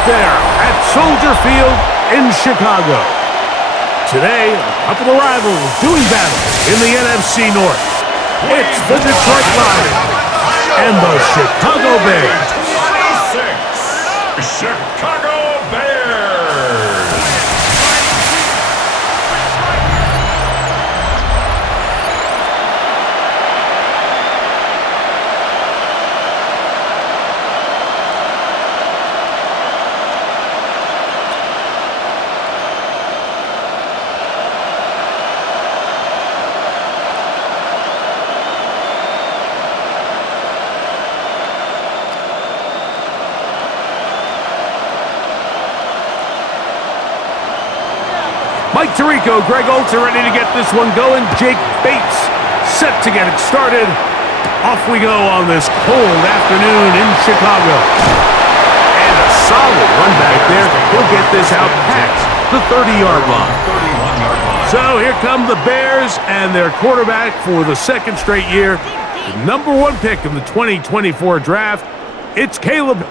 right there at Soldier Field in Chicago. Today, a couple of rivals doing battle in the NFC North. It's the Detroit Lions and the Chicago Bears. 26, Chicago Bears. Mike Tirico, Greg Olson ready to get this one going. Jake Bates set to get it started. Off we go on this cold afternoon in Chicago. And a solid run back there. He'll get this out past the 30-yard line. So here come the Bears and their quarterback for the second straight year. The #1 pick in the 2024 draft. It's Caleb.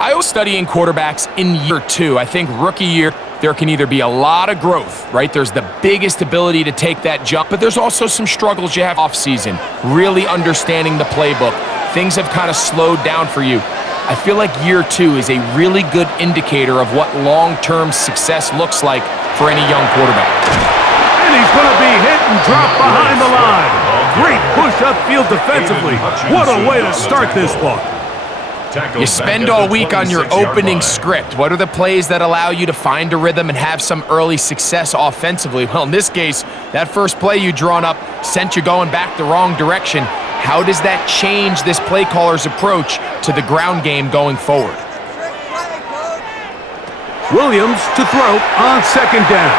I was studying quarterbacks in year 2. I think rookie year, there can either be a lot of growth, right? There's the biggest ability to take that jump, but there's also some struggles you have off-season, really understanding the playbook. Things have kind of slowed down for you. I feel like year 2 is a really good indicator of what long-term success looks like for any young quarterback. And he's going to be hit and dropped behind the line. Great push upfield defensively. What a way to start this one. You spend all week on your opening script. What are the plays that allow you to find a rhythm and have some early success offensively? Well, in this case, that first play you drawn up sent you going back the wrong direction. How does that change this play caller's approach to the ground game going forward? Williams to throw on second down.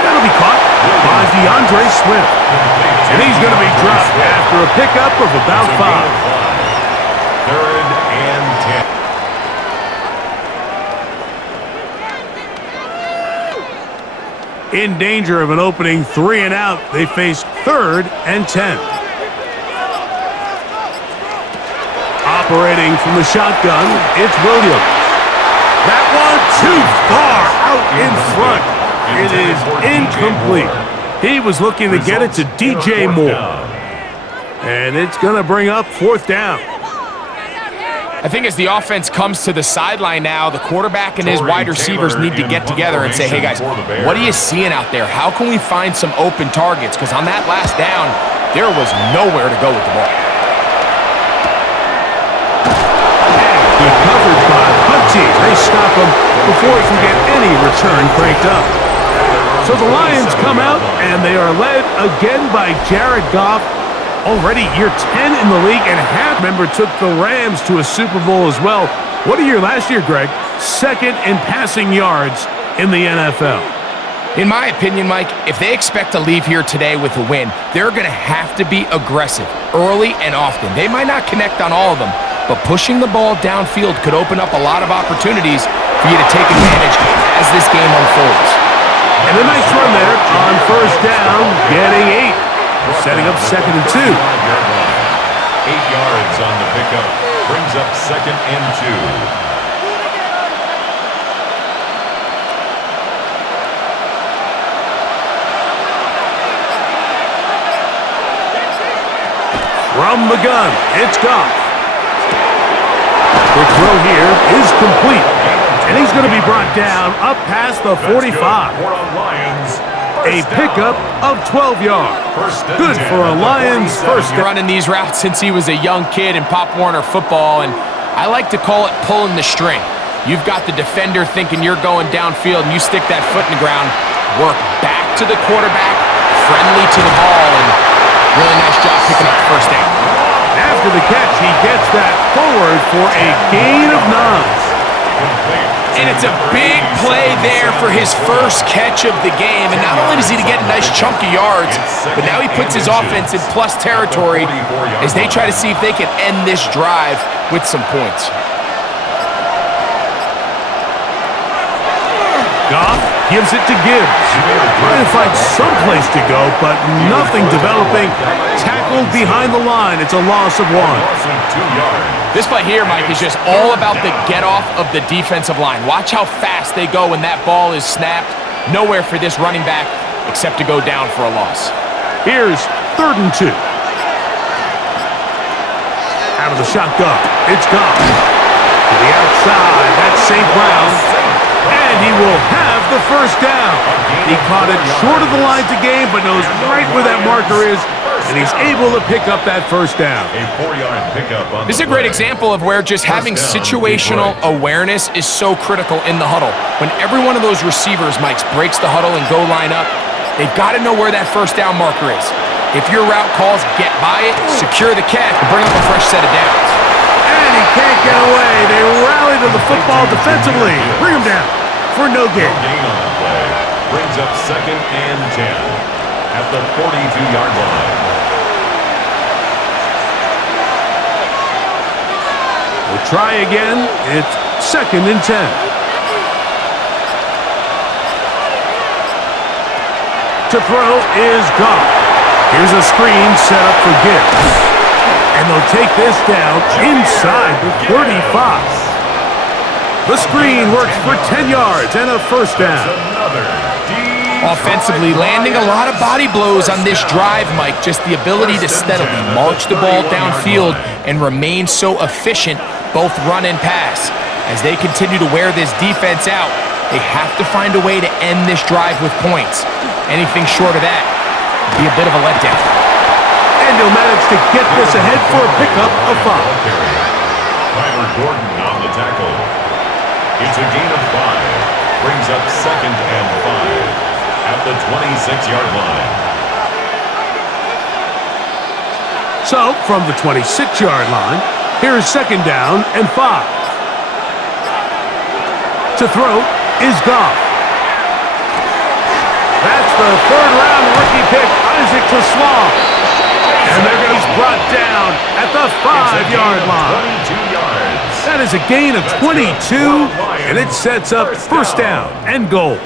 That'll be caught by DeAndre Swift. And he's going to be dropped after a pickup of about 5. 3rd and 10. In danger of an opening 3 and out, they face 3rd and 10. Operating from the shotgun, it's Williams. That one too far out in front. It is incomplete. He was looking to get it to DJ Moore. And it's going to bring up 4th down. I think as the offense comes to the sideline now, the quarterback and his wide receivers need to get together and say, hey guys, what are you seeing out there? How can we find some open targets? Because on that last down, there was nowhere to go with the ball. Good coverage by Hunty. They stop him before he can get any return cranked up. So the Lions come out, and they are led again by Jared Goff. Already year 10 in the league, and half member took the Rams to a Super Bowl as well. What a year last year, Greg. 2nd in passing yards in the NFL. In my opinion, Mike, if they expect to leave here today with a win, they're going to have to be aggressive early and often. They might not connect on all of them, but pushing the ball downfield could open up a lot of opportunities for you to take advantage as this game unfolds. And a nice run there on 1st down, getting 8. Setting up 2nd and 2. 8 yards on the pickup. Brings up 2nd and 2. From the gun, it's Goff. The throw here is complete. And he's going to be brought down up past the 45. A pickup of 12 yards. Good for a Lions first down. Running these routes since he was a young kid in Pop Warner football, and I like to call it pulling the string. You've got the defender thinking you're going downfield, and you stick that foot in the ground, work back to the quarterback, friendly to the ball, and really nice job picking up the first down. After the catch, he gets that forward for a gain of 9. And it's a big play there for his first catch of the game. And not only does he get a nice chunk of yards, but now he puts his offense in plus territory as they try to see if they can end this drive with some points. Goff Gives it to Gibbs. Trying to find some place to go, but nothing developing. Tackled behind the line. It's a loss of 1. This play here, Mike, is just all about the get-off of the defensive line. Watch how fast they go when that ball is snapped. Nowhere for this running back except to go down for a loss. Here's 3rd and 2. Out of the shotgun. It's gone. To the outside. That's St. Brown. And he will have the first down. He caught it short of the line to gain, but knows right where that marker is, and he's able to pick up that first down. A 4-yard pickup on This is a great example of where just having situational awareness is so critical in the huddle. When every one of those receivers, Mike, breaks the huddle and go line up, they've got to know where that first down marker is. If your route calls, get by it, secure the catch, and bring up a fresh set of downs. And he can't get away. They rally to the football defensively. Bring him down for no gain. Gain on the play. Brings up 2nd and 10 at the 42-yard line. We'll try again. It's 2nd and 10. To throw is Goff. Here's a screen set up for Gibbs. And they'll take this down inside the 35. The screen works for 10 yards and a first down. Offensively, landing a lot of body blows on this drive, Mike. Just the ability to steadily march the ball downfield and remain so efficient, both run and pass. As they continue to wear this defense out, they have to find a way to end this drive with points. Anything short of that would be a bit of a letdown. And he'll manage to get this ahead for a pickup of 5. Tyler Gordon on the tackle. It's a gain of 5. Brings up 2nd and 5 at the 26-yard line. So, from the 26-yard line, here's 2nd down and 5. To throw is Goff. That's the 3rd-round rookie pick, Isaac Toswam. And there goes brought down at the 5-yard line. 22 yards. That is a gain of 22, and it sets up first down and goal.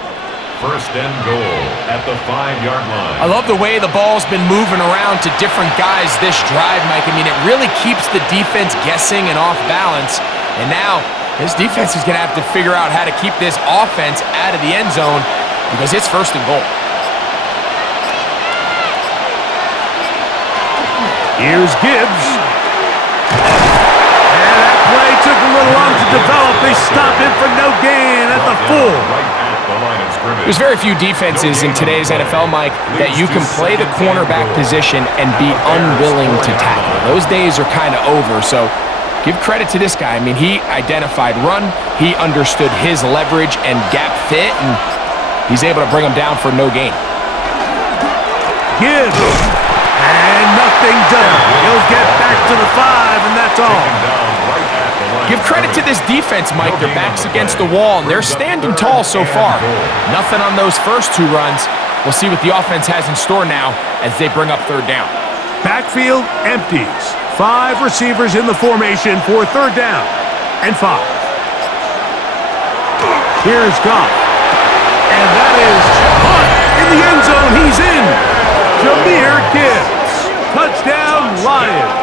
First and goal at the 5-yard line. I love the way the ball's been moving around to different guys this drive, Mike. I mean, it really keeps the defense guessing and off balance. And now, this defense is going to have to figure out how to keep this offense out of the end zone because it's first and goal. Here's Gibbs. And that play took a little long to develop. They stop it for no gain at the 4. There's very few defenses in today's NFL, Mike, that you can play the cornerback position and be unwilling to tackle. Those days are kind of over, so give credit to this guy. I mean, he identified run, he understood his leverage and gap fit, and he's able to bring him down for no gain. Gibbs. And nothing done. He'll get back to the 5, and that's all. Give credit to this defense, Mike. Their back's against the wall, and they're standing tall so far. Nothing on those first 2 runs. We'll see what the offense has in store now as they bring up 3rd down. Backfield empties. 5 receivers in the formation for 3rd down and 5. Here's Goff. And that is caught in the end zone. He's in. Jahmyr Gibbs. Touchdown, Lions.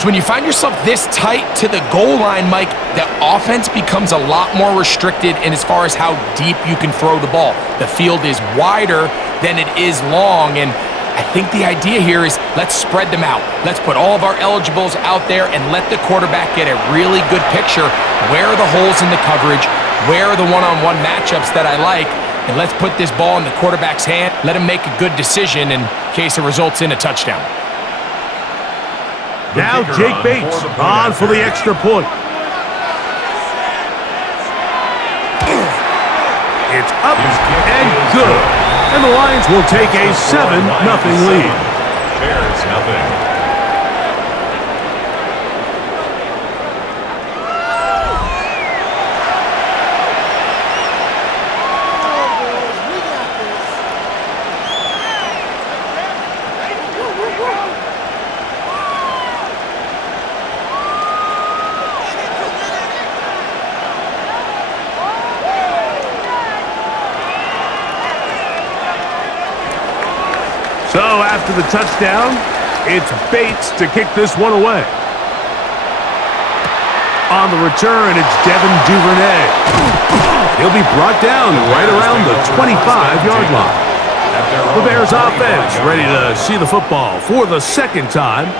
So when you find yourself this tight to the goal line, Mike, the offense becomes a lot more restricted in as far as how deep you can throw the ball. The field is wider than it is long, and I think the idea here is let's spread them out. Let's put all of our eligibles out there and let the quarterback get a really good picture. Where are the holes in the coverage? Where are the one-on-one matchups that I like? And let's put this ball in the quarterback's hand. Let him make a good decision in case it results in a touchdown. Now Jake Bates on for the extra point. It's up and good. And the Lions will take a 7-0 lead. Bears nothing. So after the touchdown, it's Bates to kick this one away. On the return, it's Devin Duvernay. He'll be brought down right around the 25-yard line. The Bears offense ready to see the football for the second time.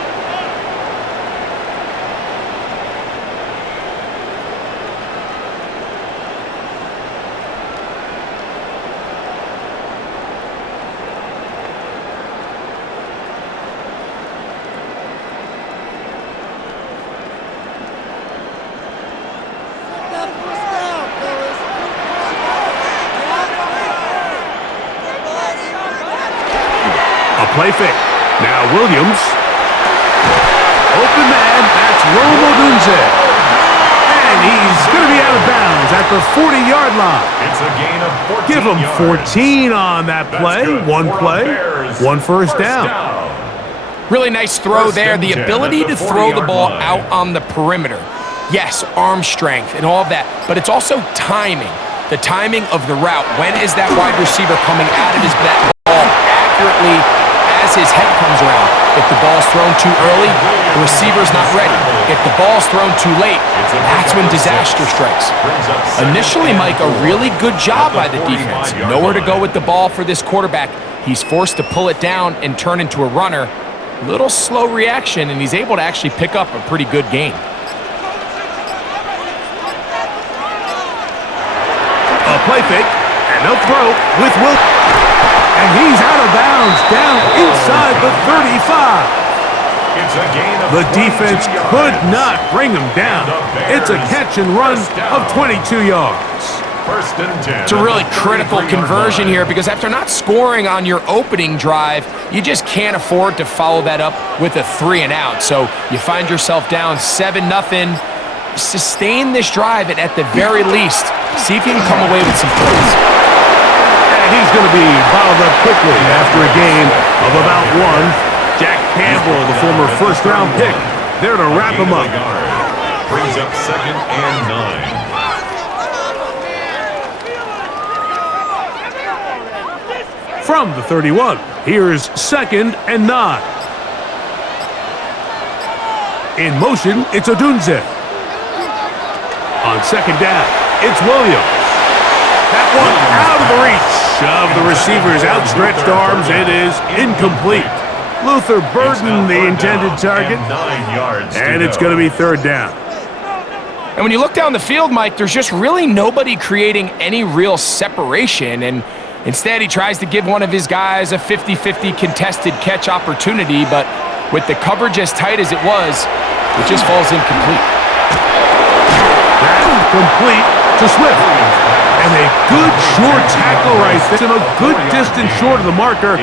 Play fake. Now Williams. Open man. That's Rome Odunze. And he's going to be out of bounds at the 40-yard line. It's a gain of 14 Give him 14 on that play. One play, one first down. Really nice throw there. The ability to throw the ball out on the perimeter. Yes, arm strength and all of that, but it's also timing. The timing of the route. When is that wide receiver coming out of his ball accurately as his head comes around? If the ball's thrown too early, the receiver's not ready. If the ball's thrown too late, that's when disaster strikes. Initially, Mike, a really good job by the defense. Nowhere to go with the ball for this quarterback. He's forced to pull it down and turn into a runner. Little slow reaction, and he's able to actually pick up a pretty good gain. A play fake, and they'll throw with Will. And he's out of bounds, down inside the 35. It's a gain of the defense could not bring him down. It's a catch and run of 22 yards. First and 10. It's a really critical conversion here because after not scoring on your opening drive, you just can't afford to follow that up with a 3 and out. So you find yourself down 7-0. Sustain this drive and at the very least, see if you can come away with some points. He's going to be bottled up quickly after a gain of about 1. Jack Campbell, the former first-round pick, there to wrap him up. Brings up 2nd and 9. From the 31, here's 2nd and 9. In motion, it's Odunze. On 2nd down, it's Williams. That one out of the reach of the receiver's outstretched arms. It is incomplete. Luther Burden, the intended target, and it's going to be 3rd down. And when you look down the field, Mike, there's just really nobody creating any real separation, and instead he tries to give one of his guys a 50-50 contested catch opportunity, but with the coverage as tight as it was, it just falls incomplete. That's complete to Swift. And a good short tackle right there. And a good distance short of the marker.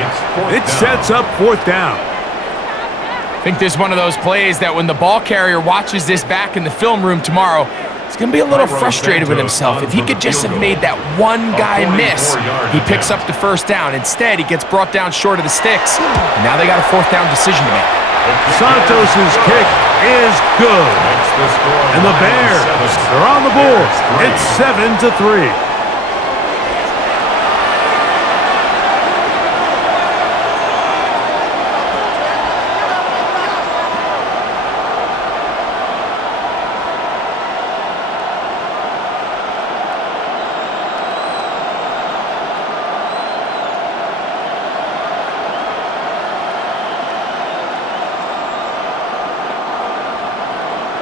It sets up 4th down. I think this is one of those plays that when the ball carrier watches this back in the film room tomorrow, he's going to be a little frustrated with himself. If he could just have made that one guy miss, he picks up the 1st down. Instead, he gets brought down short of the sticks. And now they got a 4th down decision to make. Santos' kick is good. And the Bears are on the board. It's 7-3.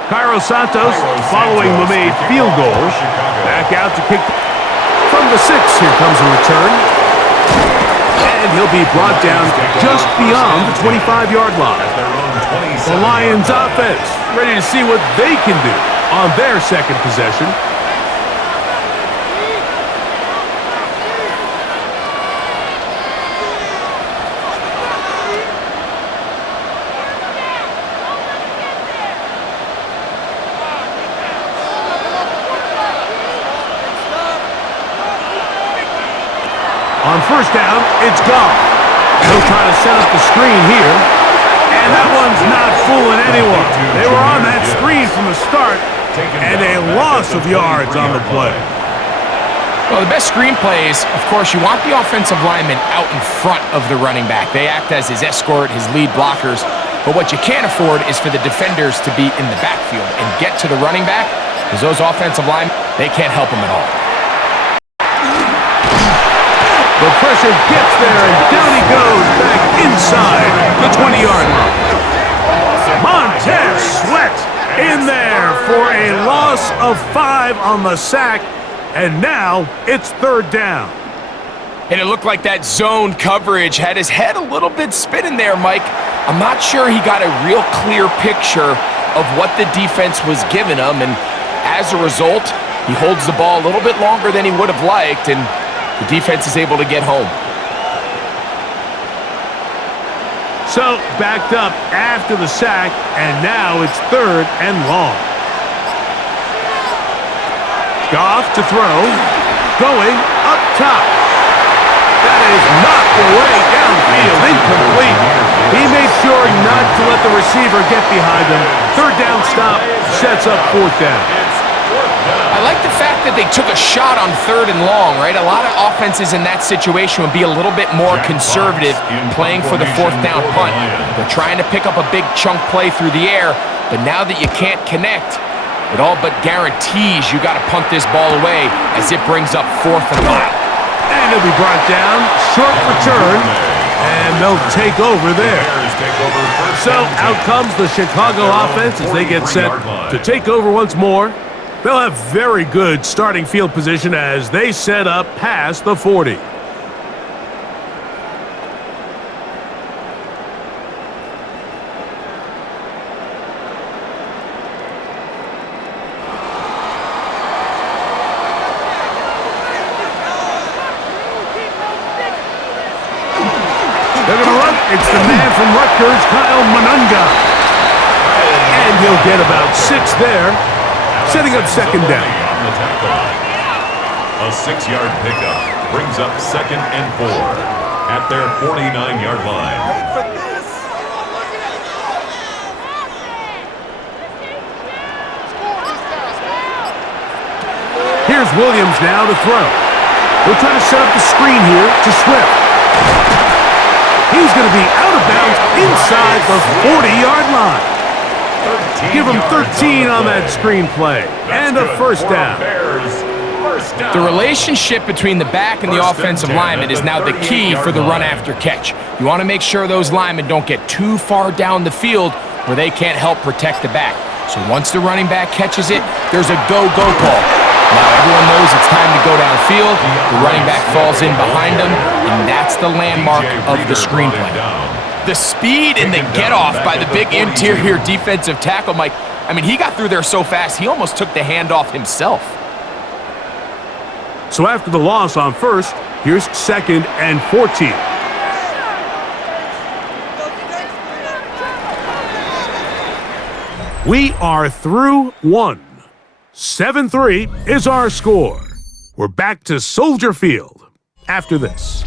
Cairo Santos following the made field goal. Back out to kick from the 6. Here comes a return. And he'll be brought down just beyond the 25-yard line. The Lions offense ready to see what they can do on their 2nd possession. On 1st down, it's Goff. He'll try to set up the screen here. And that one's not fooling anyone. They were on that screen from the start, and a loss of yards on the play. Well, the best screenplay is, of course, you want the offensive lineman out in front of the running back. They act as his escort, his lead blockers. But what you can't afford is for the defenders to be in the backfield and get to the running back, because those offensive linemen, they can't help him at all. The pressure gets there, and down he goes back inside the 20-yard line. Montez Sweat in there for a loss of 5 on the sack, and now it's 3rd down. And it looked like that zone coverage had his head a little bit spinning there, Mike. I'm not sure he got a real clear picture of what the defense was giving him, and as a result, he holds the ball a little bit longer than he would have liked, and the defense is able to get home. So, backed up after the sack, and now it's 3rd and long. Goff to throw, going up top. That is knocked away downfield, incomplete. He made sure not to let the receiver get behind him. 3rd down stop sets up 4th down. I like the fact that they took a shot on 3rd and long, right? A lot of offenses in that situation would be a little bit more conservative playing for the 4th down punt. They're trying to pick up a big chunk play through the air, but now that you can't connect, it all but guarantees you got to punt this ball away as it brings up 4th and mile. And it'll be brought down, short return, and they'll take over there. So out comes the Chicago offense as they get set to take over once more. They'll have very good starting field position as they set up past the 40. They're going to run. It's the man from Rutgers, Kyle Monunga. And he'll get about 6 there, setting up 2nd down. A 6-yard pickup brings up 2nd and 4 at their 49-yard line. Here's Williams now to throw. We're trying to set up the screen here to Swift. He's going to be out of bounds inside the 40-yard line. Give him 13 on that screen play. And a 1st down. The relationship between the back and the offensive lineman is now the key for the run after catch. You want to make sure those linemen don't get too far down the field where they can't help protect the back. So once the running back catches it, there's a go-go call. Now everyone knows it's time to go downfield. The running back falls in behind him, and that's the landmark of the screenplay. The speed and the get-off by the big interior defensive tackle, Mike. I mean, he got through there so fast, he almost took the handoff himself. So after the loss on 1st, here's 2nd and 14. We are through 1. 7-3 is our score. We're back to Soldier Field after this.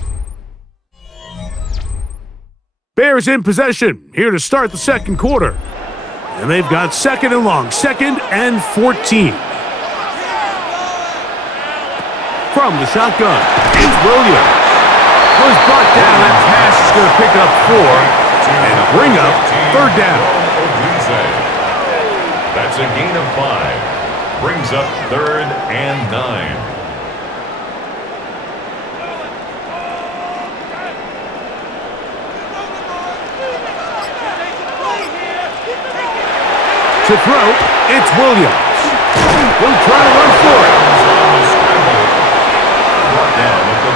Bears in possession, here to start the 2nd quarter. And they've got 2nd and long, 2nd and 14. From the shotgun, it's Williams. Was brought down, that pass is going to pick up 4 and bring up 3rd down. That's a gain of 5. Brings up 3rd and 9. To throw, it's Williams. Will try to run for it.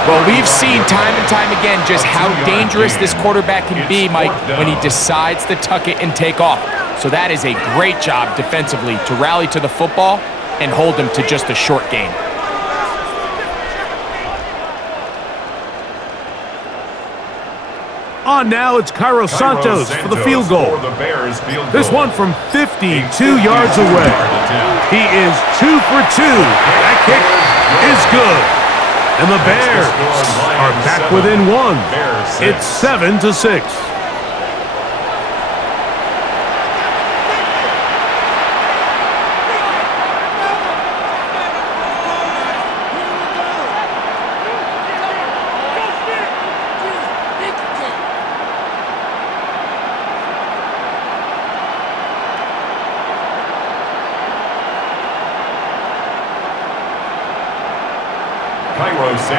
Well, we've seen time and time again just how dangerous this quarterback can be, Mike, when he decides to tuck it and take off. So that is a great job defensively to rally to the football and hold him to just a short gain. On now, it's Cairo Santos for the field goal. This one from 52 yards away. He is 2 for 2. That kick is good. And the Bears are back within 1. It's 7-6.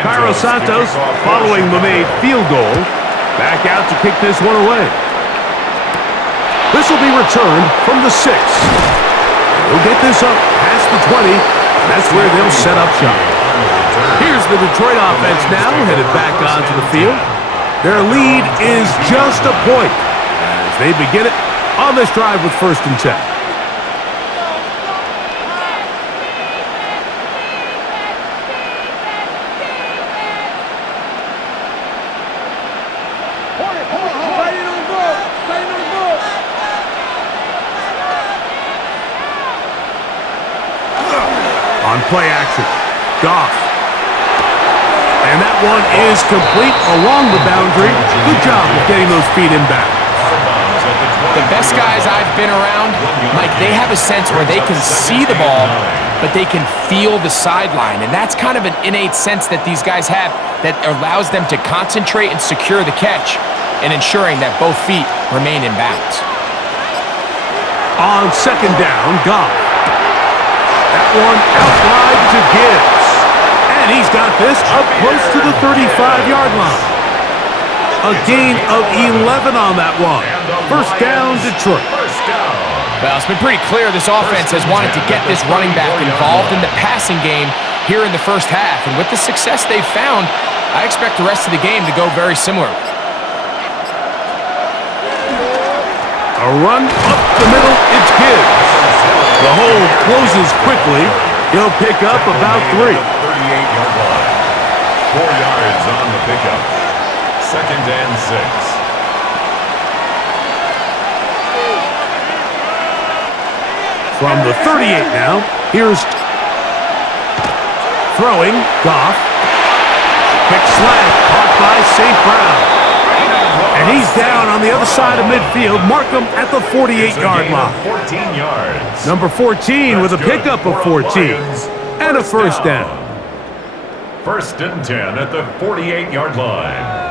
Cairo Santos, following the made field goal, back out to kick this one away. This will be returned from the 6. They'll get this up past the 20. That's where they'll set up shop. Here's the Detroit offense now, headed back onto the field. Their lead is just a point as they begin it on this drive with 1st and 10. On play action, Goff. And that one is complete along the boundary. Good job of getting those feet in back. The best guys I've been around, Mike, they have a sense where they can see the ball, but they can feel the sideline. And that's kind of an innate sense that these guys have that allows them to concentrate and secure the catch and ensuring that both feet remain in bounds. On 2nd down, Goff. That one out wide to Gibbs. And he's got this up close to the 35-yard line. A gain of 11 on that one. 1st down, Detroit. Well, it's been pretty clear this offense has wanted to get this running back involved in the passing game here in the 1st half. And with the success they've found, I expect the rest of the game to go very similar. A run up the middle, it's Gibbs. The hole closes quickly. He'll pick up about 3. 38-yard line. 4 yards on the pickup. 2nd and 6. From the 38 now, here's throwing, Goff. Quick slant, caught by St. Brown. And he's down on the other side of midfield. Mark him at the 48-yard line. 14 yards. Number 14 with a pickup of 14 and a 1st down. 1st and 10 at the 48-yard line.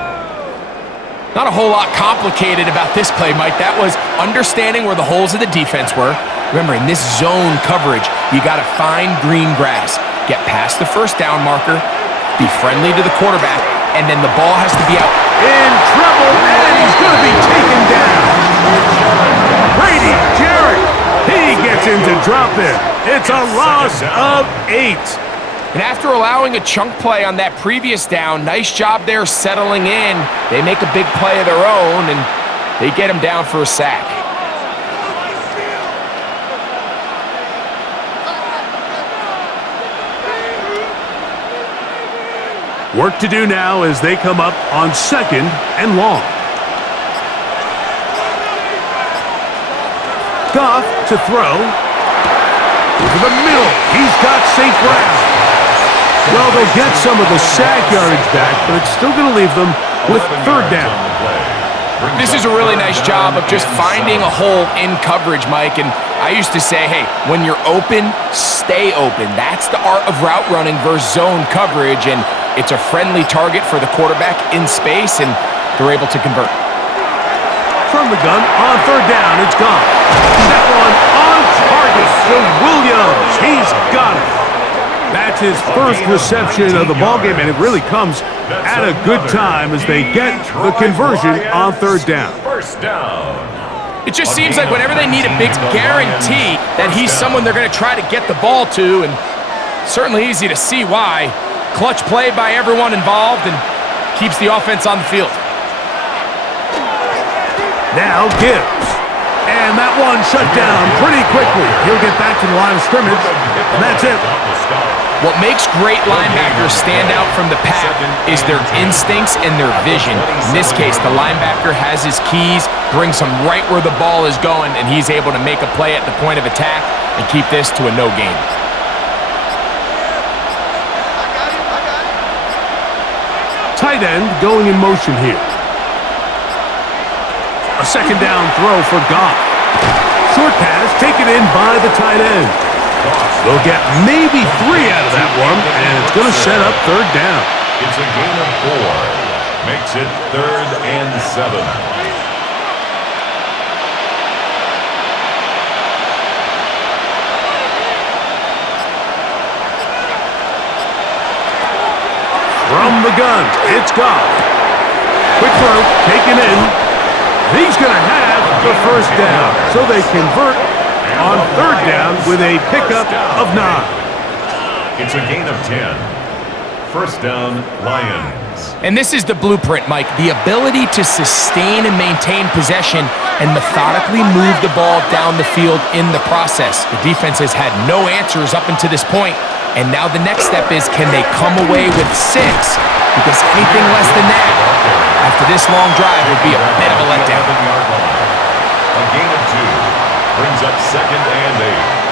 Not a whole lot complicated about this play, Mike. That was understanding where the holes of the defense were. Remember, in this zone coverage, you got to find green grass. Get past the 1st down marker, be friendly to the quarterback, and then the ball has to be out. In trouble, and he's going to be taken down. Brady Jarrett, he gets into drop it. It's a loss of 8. And after allowing a chunk play on that previous down, nice job there settling in. They make a big play of their own, and they get him down for a sack. Work to do now as they come up on 2nd and long. Goff to throw. Over the middle. He's got St. Brown. Well, they'll get some of the sack yardage back, but it's still going to leave them with 3rd down. This is a really nice job of just finding a hole in coverage, Mike. And I used to say, hey, when you're open, stay open. That's the art of route running versus zone coverage. And it's a friendly target for the quarterback in space, and they're able to convert. From the gun, on 3rd down, it's gone. That one on target to Williams. He's got it. That's his 1st reception of the ballgame, and it really comes at a good time as they get the conversion on 3rd down. 1st down. It just seems like whenever they need a big guarantee that he's someone they're going to try to get the ball to, and certainly easy to see why. Clutch play by everyone involved and keeps the offense on the field. Now Gibbs. And that one shut down pretty quickly. He'll get back to the line of scrimmage, and that's it. What makes great linebackers stand out from the pack is their instincts and their vision. In this case, the linebacker has his keys, brings him right where the ball is going, and he's able to make a play at the point of attack and keep this to a no gain. Tight end going in motion here. A 2nd down throw for Goff. Short pass taken in by the tight end. They'll get maybe 3 out of that one, and it's going to set up 3rd down. It's a gain of 4. Makes it 3rd and 7. From the gun, it's Goff. Quick throw, taken in. He's going to have the first down. So they convert on third down with a pickup of 9. It's a gain of 10. First down, Lions. And this is the blueprint, Mike. The ability to sustain and maintain possession and methodically move the ball down the field in the process. The defense has had no answers up until this point, and now the next step is, can they come away with 6? Because anything less than that, after this long drive, would be a bit of a letdown. A gain of 2 brings up second and 8.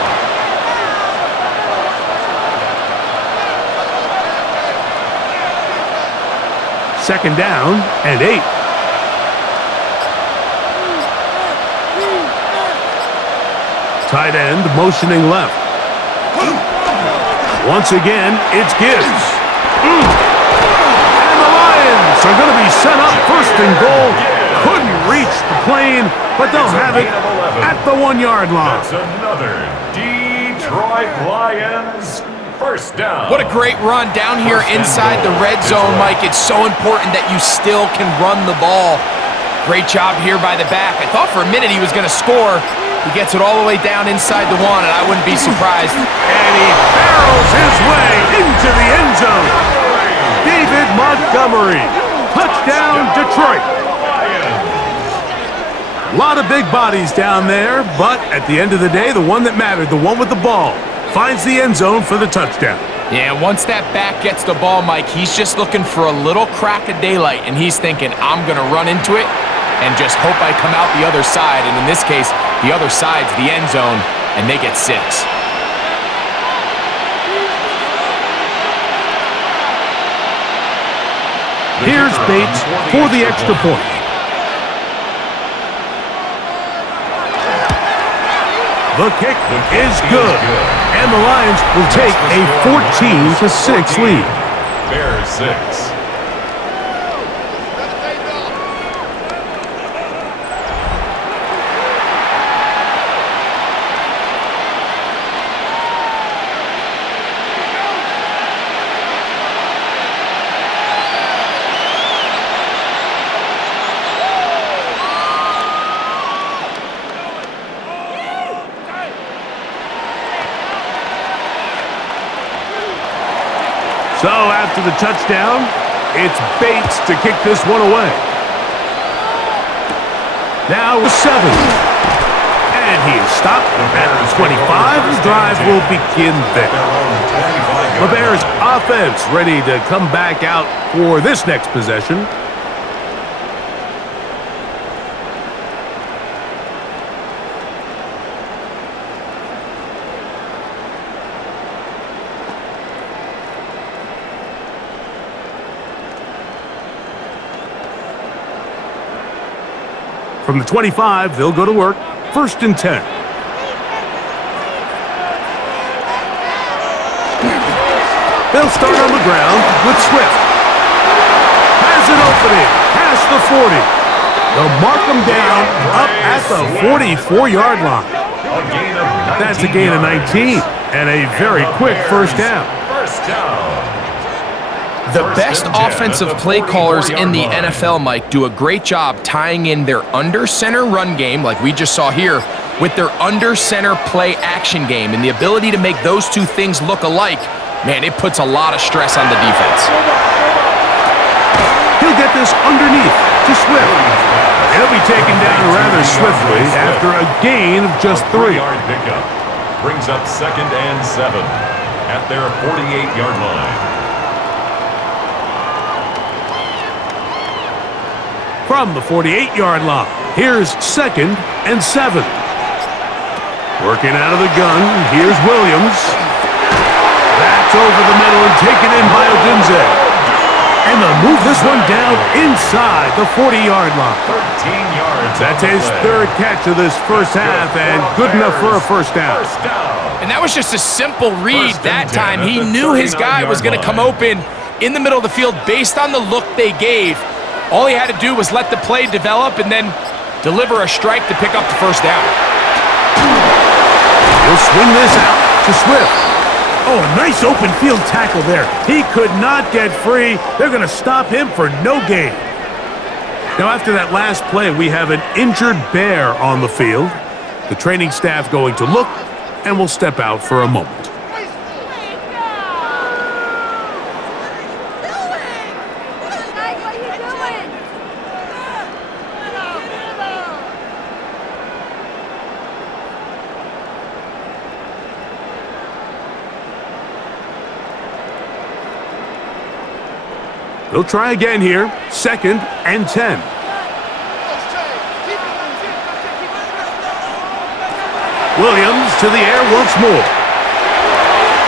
Second down and 8. Tight end motioning left. Once again, it's Gibbs. And the Lions are going to be set up first and goal. Couldn't reach the plane, but they'll have it at the 1-yard line. That's another Detroit Lions first down. What a great run down here inside the red zone, Mike. It's so important that you still can run the ball. Great job here by the back. I thought for a minute he was going to score. He gets it all the way down inside the 1, and I wouldn't be surprised. And he barrels his way into the end zone. David Montgomery. Touchdown, Detroit. A lot of big bodies down there, but at the end of the day, the one that mattered, the one with the ball, finds the end zone for the touchdown. Yeah, once that back gets the ball, Mike, he's just looking for a little crack of daylight, and he's thinking, I'm going to run into it and just hope I come out the other side. And in this case, the other side's the end zone, and they get 6. Here's Bates for the extra point. The kick is good, and the Lions will take a 14-6 lead. Bears 6. So after the touchdown, it's Bates to kick this one away. Now with 7. And he is stopped at the 25. The drive will begin there. The Bears offense ready to come back out for this next possession. From the 25, they'll go to work. First and 10. They'll start on the ground with Swift. Has an opening past the 40. They'll mark him down up at the 44-yard line. That's a gain of 19 and a very quick first down. The best offensive play callers in the NFL, Mike, do a great job tying in their under-center run game, like we just saw here, with their under-center play action game. And the ability to make those two things look alike, man, it puts a lot of stress on the defense. He'll get this underneath to Swift. He'll be taken down rather swiftly after a gain of just 3. Pickup brings up second and 7 at their 48-yard line. From the 48-yard line, here's second and 7. Working out of the gun, here's Williams. That's over the middle and taken in by Odunze. And they'll move this one down inside the 40-yard line. 13 yards. That's his third catch of this first half, and good enough for a first down. And that was just a simple read that time. He knew his guy was going to come open in the middle of the field based on the look they gave. All he had to do was let the play develop and then deliver a strike to pick up the first down. He'll swing this out to Swift. Oh, a nice open field tackle there. He could not get free. They're going to stop him for no gain. Now, after that last play, we have an injured bear on the field. The training staff going to look, and will step out for a moment. They'll try again here. 2nd and 10. Williams to the air once more.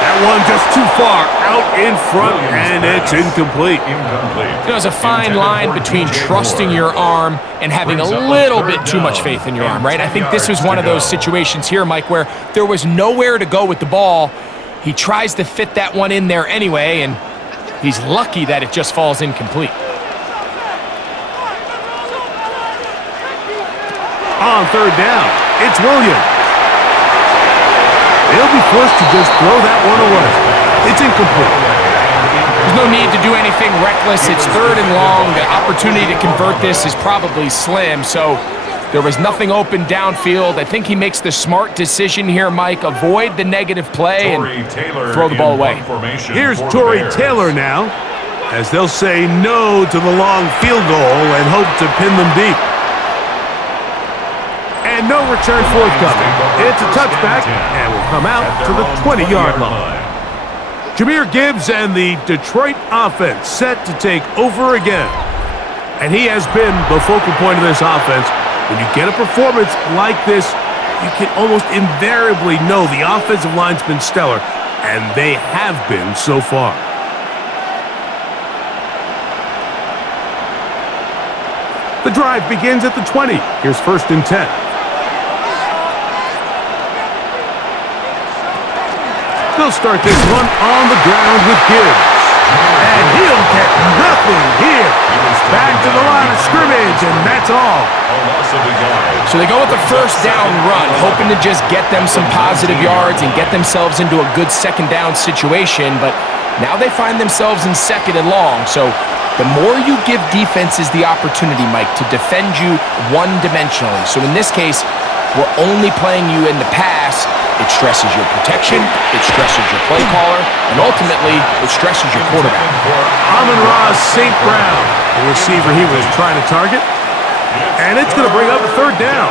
That one just too far out in front, and it's incomplete. There's a fine line between trusting your arm and having a little bit too much faith in your arm, right? I think this was one of those situations here, Mike, where there was nowhere to go with the ball. He tries to fit that one in there anyway, and he's lucky that it just falls incomplete. On 3rd down, it's Williams. They'll be forced to just throw that one away. It's incomplete. There's no need to do anything reckless. It's 3rd and long. The opportunity to convert this is probably slim, so there was nothing open downfield. I think he makes the smart decision here, Mike. Avoid the negative play and throw the ball away. Here's Torrey Taylor now, as they'll say no to the long field goal and hope to pin them deep. And no return forthcoming. It's a touchback and will come out to the 20-yard line. Jahmyr Gibbs and the Detroit offense set to take over again. And he has been the focal point of this offense. When you get a performance like this, you can almost invariably know the offensive line's been stellar, and they have been so far. The drive begins at the 20. Here's 1st and 10. They'll start this one on the ground with Gibbs. And he'll get nothing here. Back to the line of scrimmage, and that's all. So they go with the 1st down run, hoping to just get them some positive yards and get themselves into a good 2nd down situation, but now they find themselves in 2nd and long. So the more you give defenses the opportunity, Mike, to defend you one-dimensionally. So in this case, we're only playing you in the pass. It stresses your protection, it stresses your play caller, and ultimately, it stresses your quarterback. Amon-Ra St. Brown, the receiver he was trying to target, and it's going to bring up a 3rd down.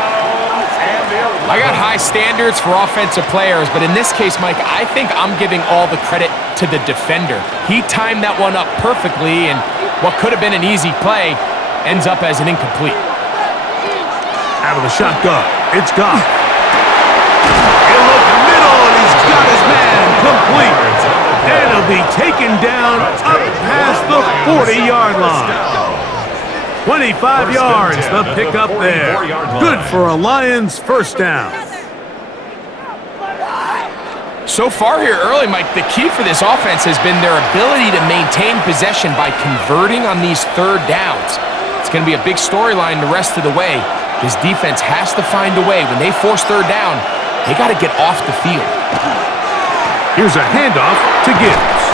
I got high standards for offensive players, but in this case, Mike, I think I'm giving all the credit to the defender. He timed that one up perfectly, and what could have been an easy play ends up as an incomplete. Out of the shotgun, it's Goff. He'll look middle, and he's got his man complete. And he'll be taken down up past the 40-yard line. 25 yards, the pickup there. Good for a Lions 1st down. So far here early, Mike, the key for this offense has been their ability to maintain possession by converting on these 3rd downs. It's going to be a big storyline the rest of the way. This defense has to find a way. When they force 3rd down, they got to get off the field. Here's a handoff to Gibbs.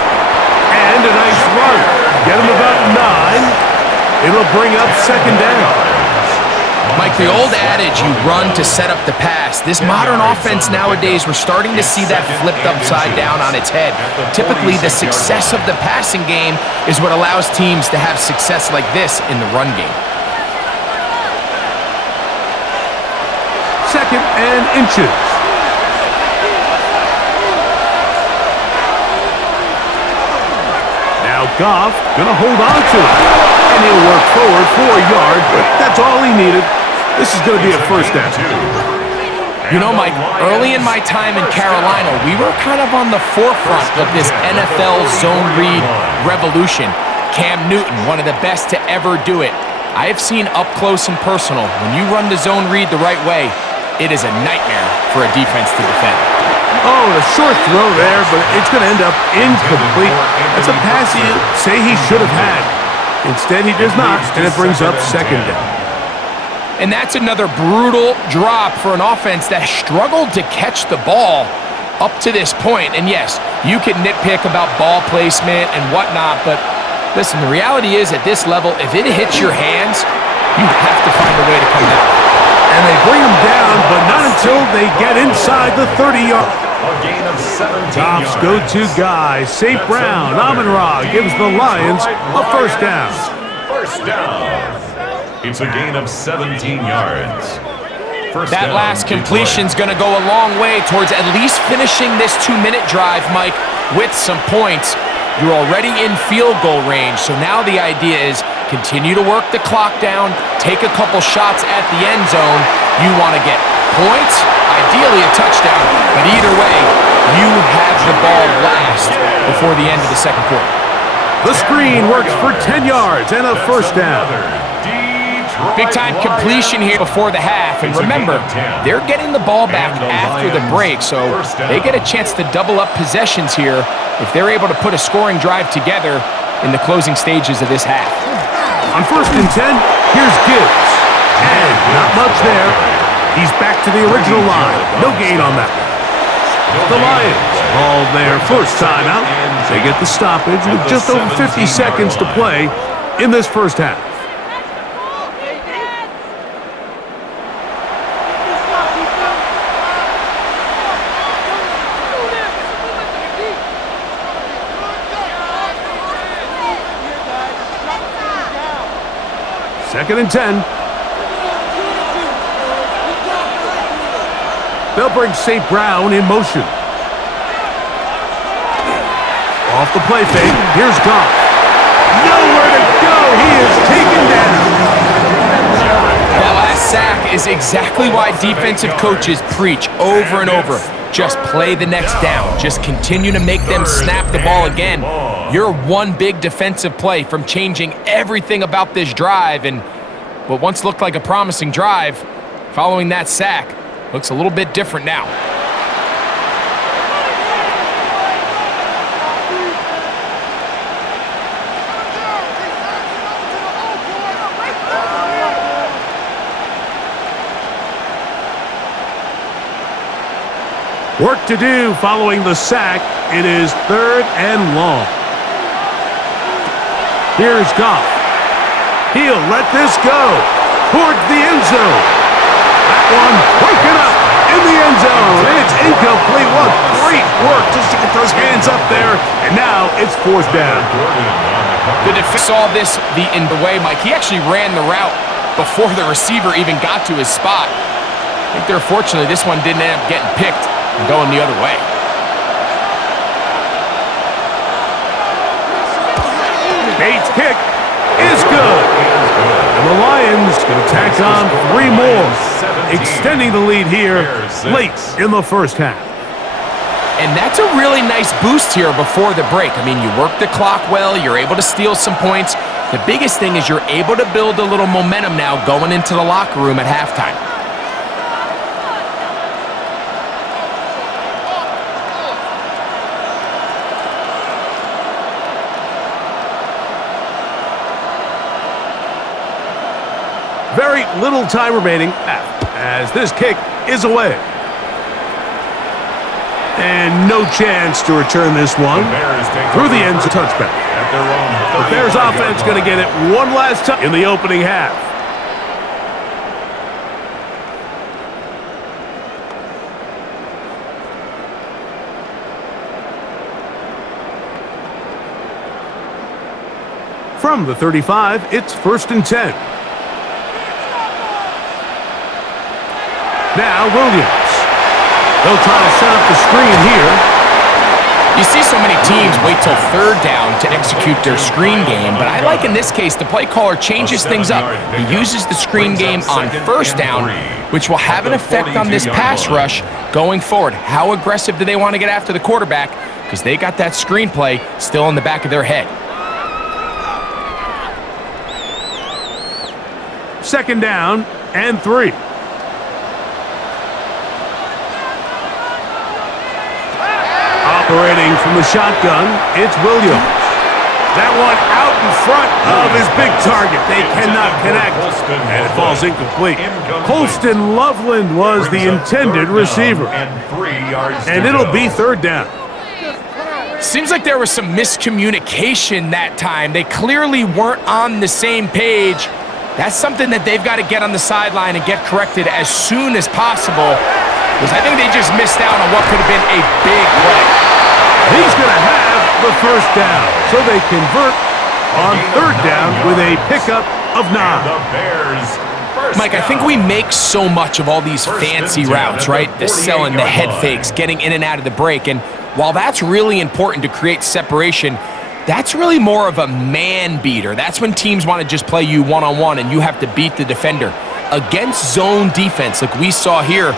And a nice run. Get him about 9. It'll bring up 2nd down. Mike, the old adage, you run to set up the pass. This modern offense nowadays, we're starting to see that flipped upside down on its head. Typically, the success of the passing game is what allows teams to have success like this in the run game. 2nd and inches. Now Goff gonna hold on to it. And he'll work forward for a yard, but that's all he needed. This is gonna be a 1st down. You know, Mike, early in my time in Carolina, we were kind of on the forefront of this NFL zone read revolution. Cam Newton, one of the best to ever do it. I have seen up close and personal, when you run the zone read the right way, it is a nightmare for a defense to defend. Oh, a short throw there, but it's going to end up incomplete. That's a pass you say he should have had. Instead, he does not, and it brings up 2nd down. And that's another brutal drop for an offense that struggled to catch the ball. up to this point, and yes, you can nitpick about ball placement and whatnot, but listen, the reality is at this level, if it hits your hands, you have to find a way to come down. And they bring him down, but not until they get inside the 30-yard. A gain of 17 Goff's yards. go-to guy, St. Brown, Amon-Ra, gives the Lions a first down. First down. It's a gain of 17 yards. First That down, last Detroit. completion's going to go a long way towards at least finishing this 2-minute drive, Mike, with some points. You're already in field goal range, so now the idea is continue to work the clock down, take a couple shots at the end zone. You want to get points, ideally a touchdown, but either way, you have the ball last before the end of the second quarter. The screen works for 10 yards and a first down. Big-time completion here before the half, and remember, they're getting the ball back after the break, so they get a chance to double up possessions here if they're able to put a scoring drive together in the closing stages of this half. On first and 10, here's Gibbs. And not much there. He's back to the original line. No gain on that. The Lions call their first timeout. They get the stoppage with just over 50 seconds to play in this first half. Second and 10. They'll bring St. Brown in motion. Off the play fake. Here's Goff. Nowhere to go. He is taken down. That last sack is exactly why defensive coaches preach over and over. Just play the next down. Just continue to make them snap the ball again. You're one big defensive play from changing everything about this drive, and what once looked like a promising drive, following that sack, looks a little bit different now. Work to do following the sack. It is third and long. Here's Goff. He'll let this go towards the end zone. That one broken up in the end zone. And it's incomplete. What great work just to get those hands up there. And now it's fourth down. The defense saw this in the way, Mike. He actually ran the route before the receiver even got to his spot. I think they're fortunately this one didn't end up getting picked and going the other way. Bates' kick is good. And the Lions can tack on 3 more, extending the lead here late in the first half. And that's a really nice boost here before the break. I mean, you work the clock well, you're able to steal some points. The biggest thing is you're able to build a little momentum now going into the locker room at halftime. Very little time remaining as this kick is away. And no chance to return this one through the end zone touchback. The Bears offense going to get it one last time in the opening half. From the 35, it's first and 10. Now Williams. They'll try to set up the screen here. You see so many teams wait till third down to execute their screen game, but I like in this case the play caller changes things up. He uses the screen game on first down, which will have an effect on this pass rush going forward. How aggressive do they want to get after the quarterback? Because they got that screen play still in the back of their head. Second down and 3. Operating from the shotgun, it's Williams. That one out in front of his big target. They cannot connect, and it falls incomplete. Colston Loveland was the intended receiver, and it'll be third down. Seems like there was some miscommunication that time. They clearly weren't on the same page. That's something that they've got to get on the sideline and get corrected as soon as possible, because I think they just missed out on what could have been a big play. He's going to have the first down, so they convert on third down with a pickup of 9. Mike, I think we make so much of all these fancy routes, right? The selling, the head fakes, getting in and out of the break, and while that's really important to create separation, that's really more of a man beater. That's when teams want to just play you one-on-one and you have to beat the defender. Against zone defense like we saw here,